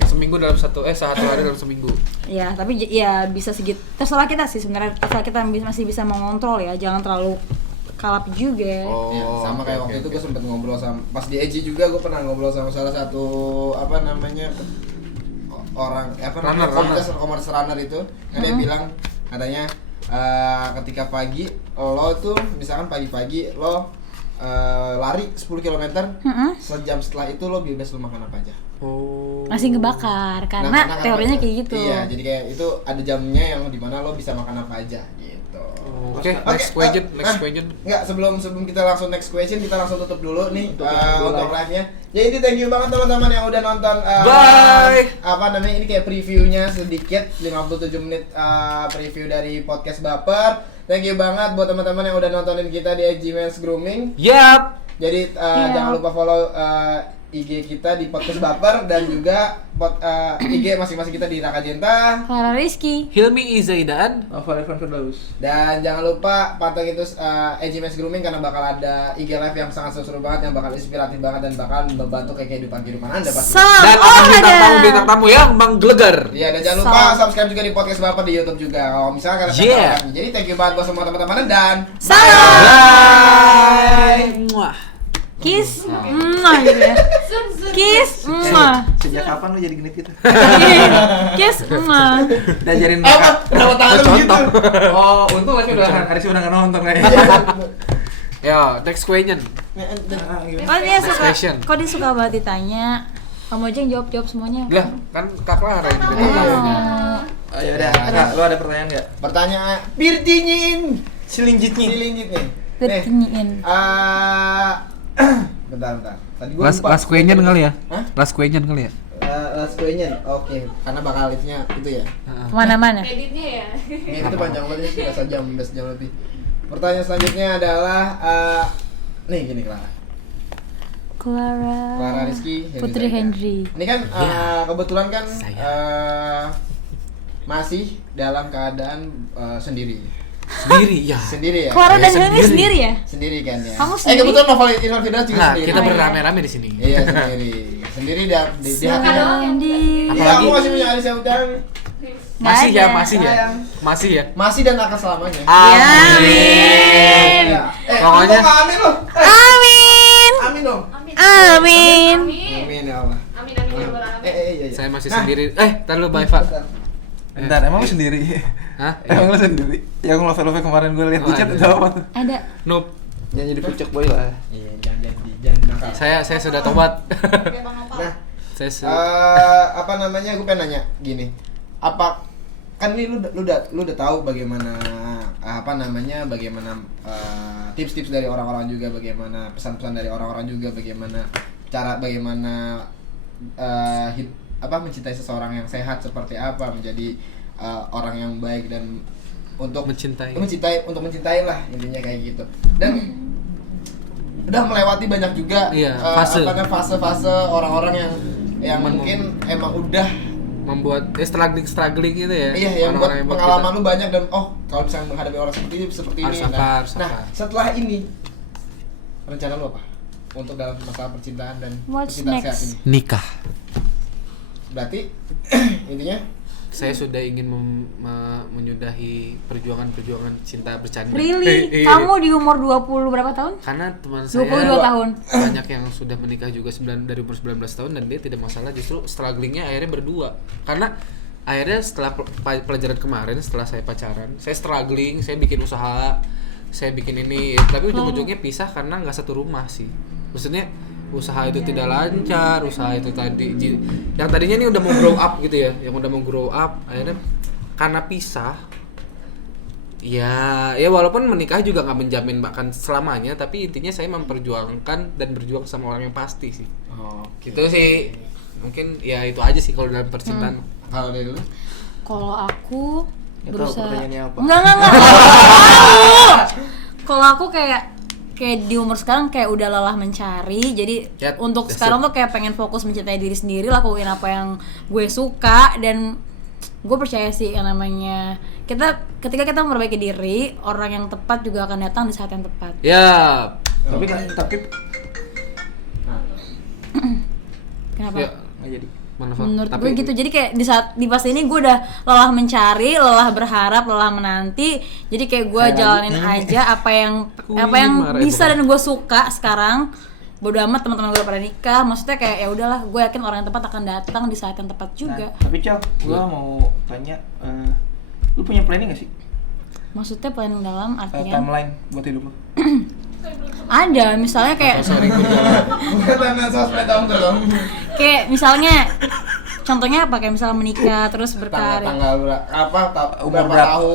Seminggu dalam satu hari dalam seminggu. Ya, tapi ya bisa segitu. Terserah kita sih sebenarnya, terserah kita masih bisa mengontrol ya, jangan terlalu kalap juga. Oh, Ya, sama kayak oke, waktu itu oke. gue sempet ngobrol sama pas di EJ juga gue pernah ngobrol sama salah satu apa namanya orang Runner. komunitas runner itu kan dia bilang katanya ketika pagi lo tuh misalkan pagi-pagi lo lari 10 km sejam setelah itu lo bebas lo makan apa aja. Oh. Masih ngebakar karena Nah, teorinya kenapa? kayak gitu. Iya, jadi kayak itu ada jamnya yang dimana lo bisa makan apa aja gitu. Oke, next question. Enggak, sebelum kita langsung next question, kita langsung tutup dulu nih Tutup dulu untuk live. live-nya. Jadi thank you banget teman-teman yang udah nonton. Bye. Apa namanya ini kayak previewnya sedikit 57 menit preview dari podcast Baper. Thank you banget buat teman-teman yang udah nontonin kita di IG Men's Grooming. Yap. Jadi jangan lupa follow IG kita di podcast Baper dan juga IG masing-masing kita di Raka Jenta. Clara Rizky. Hilmi Izaidan. Novel Irfan Firdaus. Dan jangan lupa pantengin terus EJ Men's Grooming karena bakal ada IG live yang sangat seru banget, yang bakal inspiratif banget dan bakal membantu kayak kehidupan Anda pasti. Salam Dan akan olahraga. bintang tamu yang menggelegar. Iya, dan jangan lupa subscribe juga di podcast Bapak di YouTube juga. Kalau misalnya kalian pengen Yeah. tahu lagi. Jadi thank you banget buat semua teman-teman dan Salam. Bye. Muah. Kiss. Gitu ya. Kiss. Sejak kapan lu jadi genit gitu? Kiss. Diajarin apa? Kenapa tangan lu gitu? Oh, untung Aris udah nggak nonton kayaknya. Yo, next question. Oh dia suka. question. Kok dia suka banget ditanya? Kamu aja yang jawab semuanya. Lah, kan Kak Clara yang Oh. ditanya. Oh ya udah, enggak, lu ada pertanyaan enggak? Pertanyaan Birtinyin Silinjitnya. Silinjit nih. Bertanyain. Bentar. Tadi gua lupa. Last question kali ya? Hah? Last question kali ya? Last question. Oke, karena bakal itunya itu ya. Mana-mana. Editnya ya. Ini itu panjang banget ini sudah sejam lebih. Pertanyaan selanjutnya adalah nih gini Clara Clara Rizky Putri Henry. Ini kan kebetulan kan masih dalam keadaan sendiri. Sendiri ya. Sendiri ya. Clara Ya, dan Helmi sendiri. sendiri ya? Sendiri kan ya. Kamu sendiri? Kebetulan novel Inul Firdaus juga Nah, sendiri. kita Oh, iya. berame-rame di sini. Iya sendiri. Sendiri di hati. Sendiri. Iya, aku masih punya Alisa Utami. Masih Nggak ya, ada. masih ya. Sayang. Masih ya. Masih dan akan selamanya. Amin. Iya. Pokoknya- lu kok amin loh. Amin. Amin dong. Amin. Amin ya Allah. Amin amin ya rabbal alamin. Iya. Saya masih Nah, sendiri. Tar lu Baifa. Bentar, emang lu sendiri? Hah? Emang lu sendiri? Yang love kemarin gue lihat di Oh, chat ada. itu apa tuh? Ada. Noob. Jangan jadi pucuk boy lah. Iya, jangan nakal. Saya sudah tobat. Kayak Bang Nopal. Nah, Saya apa namanya? Gue pengen nanya gini. Apa kan ini lu udah tahu bagaimana bagaimana tips-tips dari orang-orang juga, bagaimana pesan-pesan dari orang-orang juga, bagaimana mencintai seseorang yang sehat seperti apa, menjadi orang yang baik dan untuk Mencintai lah intinya kayak gitu. Dan udah melewati banyak juga Iya, fase-fase orang-orang yang mungkin emang udah membuat struggling gitu ya. iya yang buat Orang-orang pengalaman kita- lu banyak dan kalau misalnya menghadapi orang seperti ini Harus ini. sabar, Nah, sabar. setelah ini rencana lu apa untuk dalam masalah percintaan dan What's percintaan sehat next? ini? Nikah. Berarti intinya Saya sudah ingin menyudahi perjuangan cinta bercanda. Really? Kamu di umur 20 berapa tahun? Karena teman saya 22 tahun. banyak yang sudah menikah juga dari umur 19 tahun dan dia tidak masalah, justru strugglingnya akhirnya berdua. Karena akhirnya setelah pelajaran kemarin, setelah saya pacaran, saya struggling, saya bikin usaha, saya bikin ini, tapi ujung-ujungnya pisah karena nggak satu rumah sih. Maksudnya usaha itu tidak lancar, usaha itu yang tadinya ini udah mau grow up gitu ya, yang udah mau grow up akhirnya karena pisah. Ya walaupun menikah juga nggak menjamin bahkan selamanya, tapi intinya saya memperjuangkan dan berjuang sama orang yang pasti sih. Gitu sih. Mungkin ya itu aja sih kalau dalam percintaan. kalau dari lu Kalau aku Nggak tahu berusaha pertanyaannya apa. Enggak. Kalau aku kayak di umur sekarang kayak udah lelah mencari. Jadi Ya, untuk that's sekarang it. tuh kayak pengen fokus mencintai diri sendiri, lakuin apa yang gue suka, dan gue percaya sih yang namanya ketika kita memperbaiki diri, orang yang tepat juga akan datang di saat yang tepat. Ya, Tapi Kenapa? ya nggak jadi. Menurut gue gitu. Jadi kayak di fase ini gue udah lelah mencari, lelah berharap, lelah menanti. Jadi kayak gue jalanin aja apa yang bisa dan gue suka sekarang. Bodo amat teman-teman gue pada nikah. Maksudnya kayak ya udahlah, gue yakin orang yang tepat akan datang di saat yang tepat juga. Nah, tapi Cal, gue mau tanya, lu punya planning gak sih? Maksudnya planning dalam artinya Timeline buat hidup lu? ada, misalnya kayak bukan tanda sosmed dong. kayak misalnya contohnya apa, kayak misalnya menikah terus berkarir. tanggal berapa Umur berapa berapa? tahun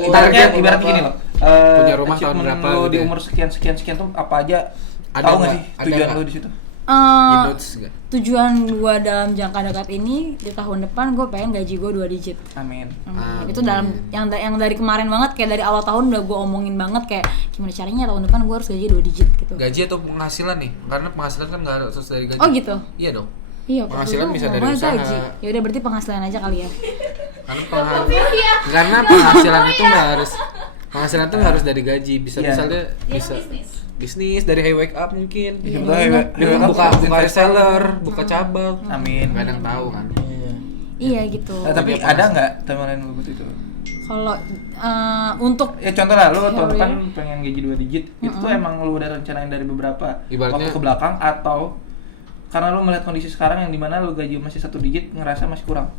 Ibaratnya gini loh. Punya rumah tahun achievement berapa lu gitu di ya? umur sekian tuh apa aja? Ada Tahu nggak nggak? sih Ada tujuan nggak? lu di situ? Notes nggak? Tujuan gue dalam jangka dekat ini di tahun depan gue pengen gaji gue 2 digit. Amin. Amin. Itu dalam yang dari kemarin banget, kayak dari awal tahun udah gue omongin banget kayak gimana caranya tahun depan gue harus gaji 2 digit gitu. Gaji atau penghasilan nih? Karena penghasilan kan nggak harus dari gaji. Oh gitu. Iya dong. Iya, Penghasilan bisa dari usaha. Ya udah berarti penghasilan aja kali ya. Karena penghasilan itu nggak harus nggak harus dari gaji. Bisa Iya. misalnya Dia bisa bisnis. dari Hey Wake Up mungkin. Ya, sebetulnya Dia buka reseller, buka cabang. Amin. Nggak ada yang tahu kan. Iya gitu. Nah, tapi ada nggak timeline lu buat itu? Kalau untuk Ya contoh lah, lu tahun Career. depan pengen gaji 2 digit, itu tuh emang lu udah rencanain dari beberapa Ibaratnya- waktu ke belakang, atau karena lu melihat kondisi sekarang yang dimana lu gaji masih 1 digit ngerasa masih kurang?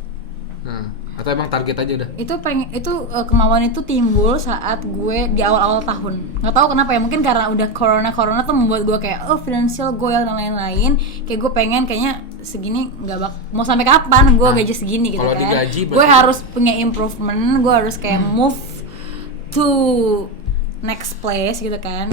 Nah, atau emang target aja udah. kemauan itu timbul saat gue di awal-awal tahun. Nggak tahu kenapa ya, mungkin karena udah corona tuh membuat gue kayak financial goal dan lain-lain. Kayak gue pengen kayaknya segini mau sampai kapan gue gaji segini gitu kalau kan. digaji Gue berarti- harus punya improvement, gue harus kayak move to next place gitu kan.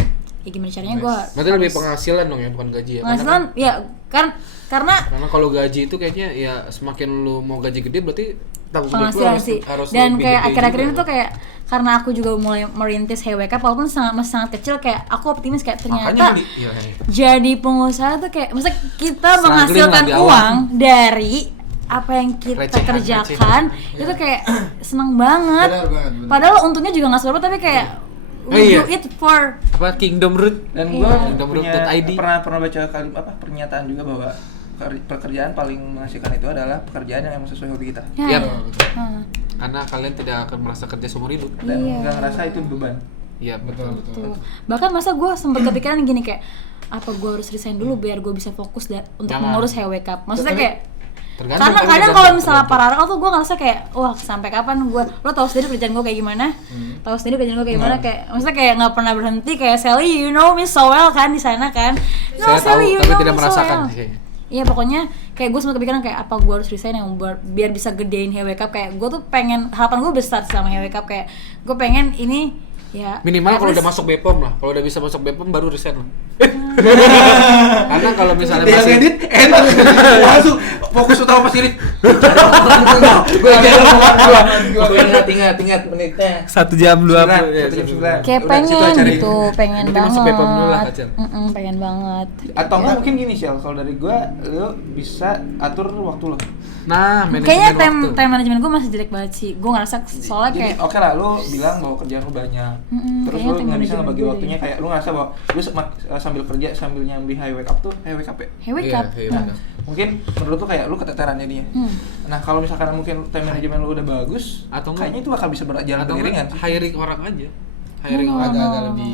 Ya gimana caranya gue Berarti lebih penghasilan dong ya, bukan gaji ya. penghasilan ya kan, karena Karena kalau gaji itu kayaknya ya semakin lu mau gaji gede berarti tanggung jawab lu penghasilan sih. harus Dan lebih kayak gede akhir-akhir juga. ini tuh kayak karena aku juga mulai merintis Hey Wake Up, walaupun masih sangat kecil, kayak aku optimis kayak Makanya ternyata iya. jadi pengusaha tuh kayak maksudnya kita Struggling menghasilkan lah di awal. uang dari apa yang kita Recehan, kerjakan itu kayak seneng banget. Benar banget, benar. Padahal untungnya juga nggak seberapa tapi kayak we iya. do it for Apa Kingdom Root? Dan Iya. gua Kingdomroot.id. pernah baca pernyataan juga bahwa pekerjaan paling mengasihkan itu adalah pekerjaan yang emang sesuai hobi kita. ya. Yap. Heeh. Karena kalian tidak akan merasa kerja seumur hidup. Dan Iya. nggak ngerasa itu beban. Iya, Betul, betul. Tuh. Bahkan masa gue sempet kepikiran gini kayak apa gue harus resign dulu biar gue bisa fokus untuk Jangan. mengurus HW Cup. Maksudnya Tapi- kayak Tergantung, karena kan, kadang tergantung, kalau misalnya tergantung. paralel tuh gue ngerasa kayak wah sampai kapan gue lo tahu sendiri kerjaan gue kayak gimana, tahu sendiri kerjaan gue kayak gimana kayak maksudnya kayak nggak pernah berhenti kayak Sally you know me so well kan di sana kan. No, Saya tahu Sally, you tapi know tidak me so merasakan well. sih. Iya pokoknya kayak gue sempat kepikiran kayak apa gue harus resign yang biar bisa gedein HW Cup kayak gue tuh pengen harapan gue besar sama HW Cup kayak gue pengen ini ya Minimal at kalau least- udah masuk BPOM lah. Kalau udah bisa masuk BPOM baru resign lah. Karena kalau misalnya Dia masih ngedit enak. Langsung fokus utama pas edit. Gue ingat menitnya. 1 jam 2 1 jam 9. kayak Udah, di situ pengen aja cari. gitu, pengen Nanti banget. masuk BPOM dulu lah, Kacil. Pengen banget. Atau enggak mungkin gini Shell, kalau dari gua lu bisa atur waktu lo. Nah, Kayaknya manajemen waktu. time management gue masih jelek banget sih. Gue ngerasa soalnya Jadi kayak oke lah lu bilang bahwa kerjaan lu banyak. Terus kayaknya lu time nggak bisa management ngebagi gue waktunya deh. kayak lu ngerasa bahwa lu sambil kerja sambil nyambi high wake up tuh high wake up ya. HW Iya, Cup. iya, Nah, benar. mungkin menurut lu kayak lu keteteran jadinya. Nah, kalau misalkan mungkin time management lu udah bagus, Atau enggak- kayaknya itu bakal bisa berjalan Atau beriringan enggak, sih. hiring orang aja. Hiring orang. Agak-agak lebih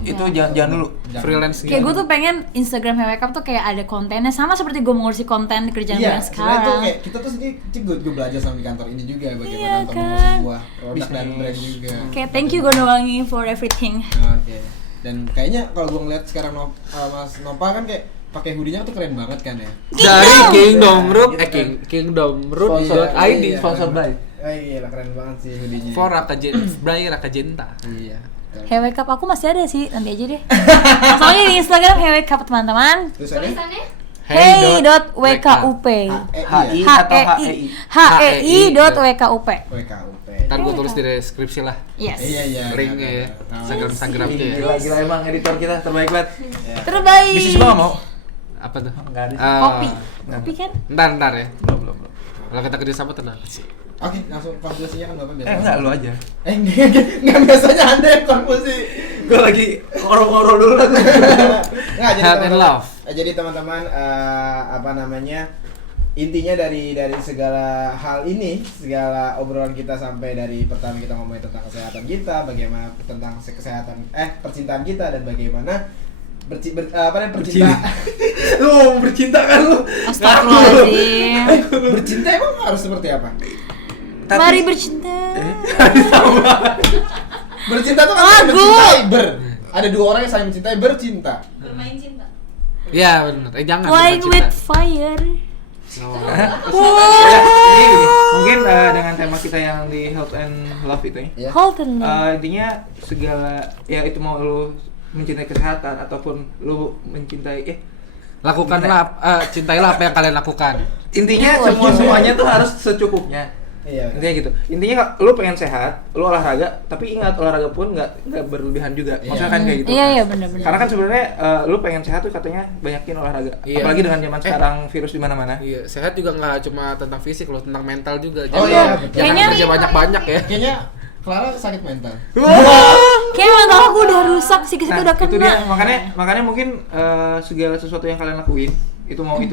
Itu jangan dulu. Freelance Kayak gue gitu. tuh pengen Instagram HW Cup tuh kayak ada kontennya sama seperti gue mengurusi konten di kerjaan gue Iya, yang sebenarnya tuh sekarang. kayak kita tuh sendiri gue belajar sama di kantor ini juga bagaimana Iya, untuk kan? mengurus sebuah produk Bisnis. dan brand juga. Kayak thank you Gondowangi for everything. Oke. Dan kayaknya kalau gue ngeliat sekarang Mas Nopal kan kayak pakai hoodie-nya tuh keren banget kan ya. Dari Kingdom Root, Gitu kan. Kingdomroot.id Iya. Sponsor by. Iya, keren banget sih hoodie-nya. for Raka Jenta. Iya. HW Cup aku masih ada sih, nanti aja deh. Soalnya di Instagram HW Cup teman-teman. Tulisannya Tulisannya Hey.wkup HI atau HEI. HEI.wkup. WKUP. Ntar gue tulis di deskripsi lah. Yes. Iya. Linknya ya. Instagramnya ya. Gila emang editor kita terbaik banget. Terbaik. Bisnis gua nggak mau. Apa tuh? Enggak ada. Kopi. Kopi kan? Ntar ya. Belum. Kalau kita kerja sama tenang. Oke, langsung konklusinya kan Bapak biasa. Enggak lu aja. Enggak biasanya Anda yang konklusi. Gua lagi ngorong-ngorong dulu lah. Enggak, jadi Health and teman-teman. love. Jadi teman-teman apa namanya? Intinya dari segala hal ini, segala obrolan kita sampai dari pertama kita ngomongin tentang kesehatan kita, bagaimana tentang kesehatan percintaan kita dan bagaimana percinta. Lu bercinta kan lu. Astagfirullahaladzim. Bercinta emang harus seperti apa? Mari bercinta. Bercinta tuh kan saling Lagu. mencintai ada 2 orang yang saling mencintai bercinta. bermain cinta. Ya benar. Jangan. Flying bercinta. with fire. Oh. Jadi mungkin dengan tema kita yang di health and love itu ya. Ya. Hold on. Intinya segala ya itu mau lu mencintai kesehatan ataupun lu mencintai Lakukanlah, cintailah apa yang kalian lakukan. intinya semuanya tuh harus secukupnya. Iya. Intinya gitu. Intinya lu pengen sehat, lu olahraga, tapi ingat olahraga pun nggak berlebihan juga. Maksudnya kan kayak gitu. Iya benar-benar. Karena kan sebenarnya lu pengen sehat tuh katanya banyakin olahraga. Iya. Apalagi dengan zaman sekarang virus di mana-mana. Iya, sehat juga nggak cuma tentang fisik loh, tentang mental juga. Oh Jangan- iya, betul. Jangan Kayaknya- kerja banyak-banyak ya. Kayaknya Clara sakit mental. Kayak mental aku udah rusak sih, kita udah itu dia. kena. Makanya mungkin segala sesuatu yang kalian lakuin itu mau itu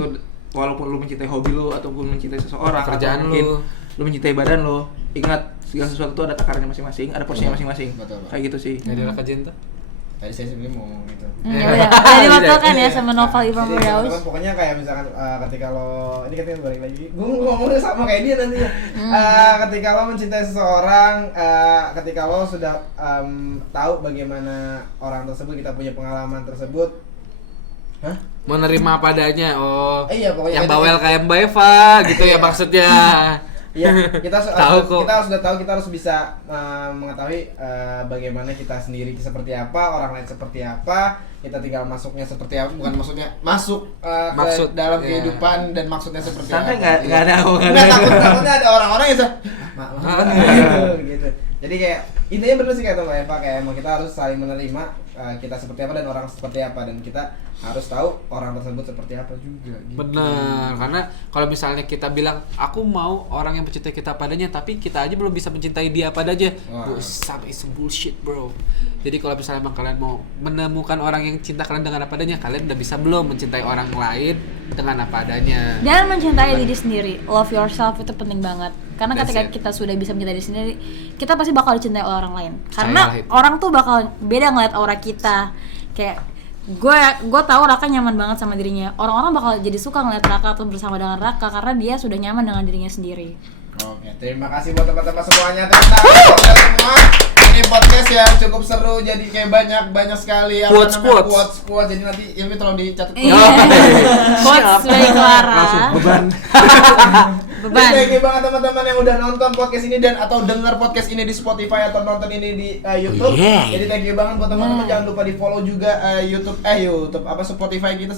walaupun lu mencintai hobi lu ataupun mencintai seseorang Kerjaan atau mungkin lu. lu mencintai badan lu, ingat segala sesuatu itu ada takarannya masing-masing, ada porsinya masing-masing. Betul. Kayak gitu sih. Jadi Raka Jenta. Tadi saya sebenarnya mau ngomong gitu. Ya udah, udah diwakilkan ya sama Novel Ivan Jadi Firdaus. teman-teman, pokoknya kayak misalkan ketika lo ini katanya balik lagi, gue ngomongnya sama kayak dia nantinya. Ketika lo mencintai seseorang, ketika lo sudah tahu bagaimana orang tersebut, kita punya pengalaman tersebut, Menerima apa adanya. Oh. Iya, pokoknya yang itu- bawel kayak Mbak Eva gitu ya maksudnya. Iya, kita Tahu kok. kita sudah tahu, kita harus bisa mengetahui bagaimana kita sendiri seperti apa, orang lain seperti apa, kita tinggal masuknya seperti apa, bukan maksudnya masuk Maksud, ke dalam iya. kehidupan dan maksudnya seperti Santai apa. nggak ada Nggak, takutnya ada orang-orang yang gitu. Jadi kayak intinya bener sih kata Mbak Eva, kayak emang kita harus saling menerima kita seperti apa dan orang seperti apa, dan kita harus tahu orang tersebut seperti apa juga gitu. Benar, karena kalau misalnya kita bilang aku mau orang yang mencintai kita padanya, tapi kita aja belum bisa mencintai dia padanya, sampai itu bullshit bro. Jadi kalau misalnya emang kalian mau menemukan orang yang cinta kalian dengan apa adanya, kalian udah bisa belum mencintai orang lain dengan apa adanya. Dan mencintai diri sendiri, love yourself itu penting banget. Karena That's ketika it. kita sudah bisa mencintai diri sendiri, kita pasti bakal dicintai oleh orang lain. Karena Saya itu. orang tuh bakal beda ngeliat aura kita. Kayak gue tahu Raka nyaman banget sama dirinya. Orang-orang bakal jadi suka ngeliat Raka atau bersama dengan Raka karena dia sudah nyaman dengan dirinya sendiri. Oke, terima kasih buat teman-teman semuanya. Terima kasih semua. Ini podcast yang cukup seru, jadi kayak banyak sekali apa namanya quotes. Jadi nanti ini tolong dicatat. Quotes dari Clara. Beban. Beban. Thank you banget teman-teman yang udah nonton podcast ini dan atau dengar podcast ini di Spotify atau nonton ini di YouTube. Jadi thank you banget buat teman-teman, jangan lupa di follow juga YouTube apa Spotify kita,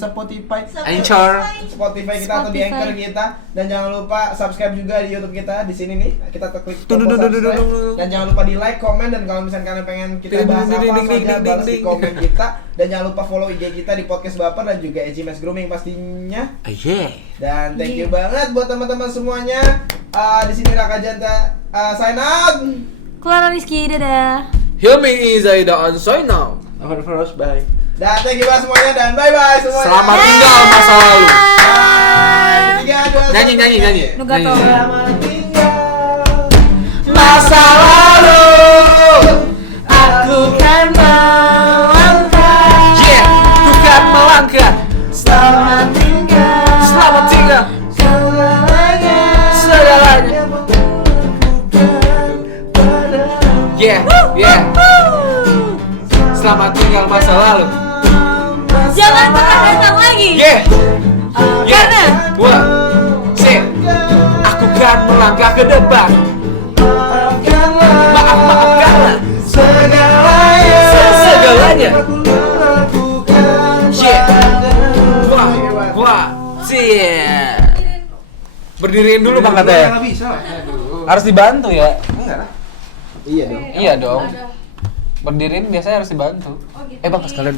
Anchor. Spotify kita atau di Anchor kita, dan jangan lupa subscribe juga di YouTube kita di sini nih. Kita klik tombol subscribe dan jangan lupa di like, comment, dan kalau misalnya kalian pengen kita bahas apa saja balas di komen kita, dan jangan lupa follow IG kita di Podcast Baper dan juga EGMS Grooming pastinya. Dan thank you banget buat teman-teman semuanya. Di sini Raka Janta sign out. Clara Rizky, dadah. Hilmi Izaida on sign now. Over first, bye. Dan thank you banget semuanya dan bye bye semuanya. Selamat tinggal masa lalu. Bye. 3, 2, 1. Nyanyi. Nugato. Selamat tinggal Masa lalu aku kan melangkah. Yeah, aku kan melangkah. Selamat tinggal. Selamat tinggal. Segalanya. Yeah. Selamat tinggal masa lalu. Jangan pernah datang lagi. Yeah. Karena Aku kan melangkah ke depan. Maafkanlah segalanya. Berdiriin dulu Bang katanya. Nggak bisa lah. Harus dibantu ya. Enggak lah. Iya dong. Iya dong. Berdiriin biasanya harus dibantu. Bang sekalian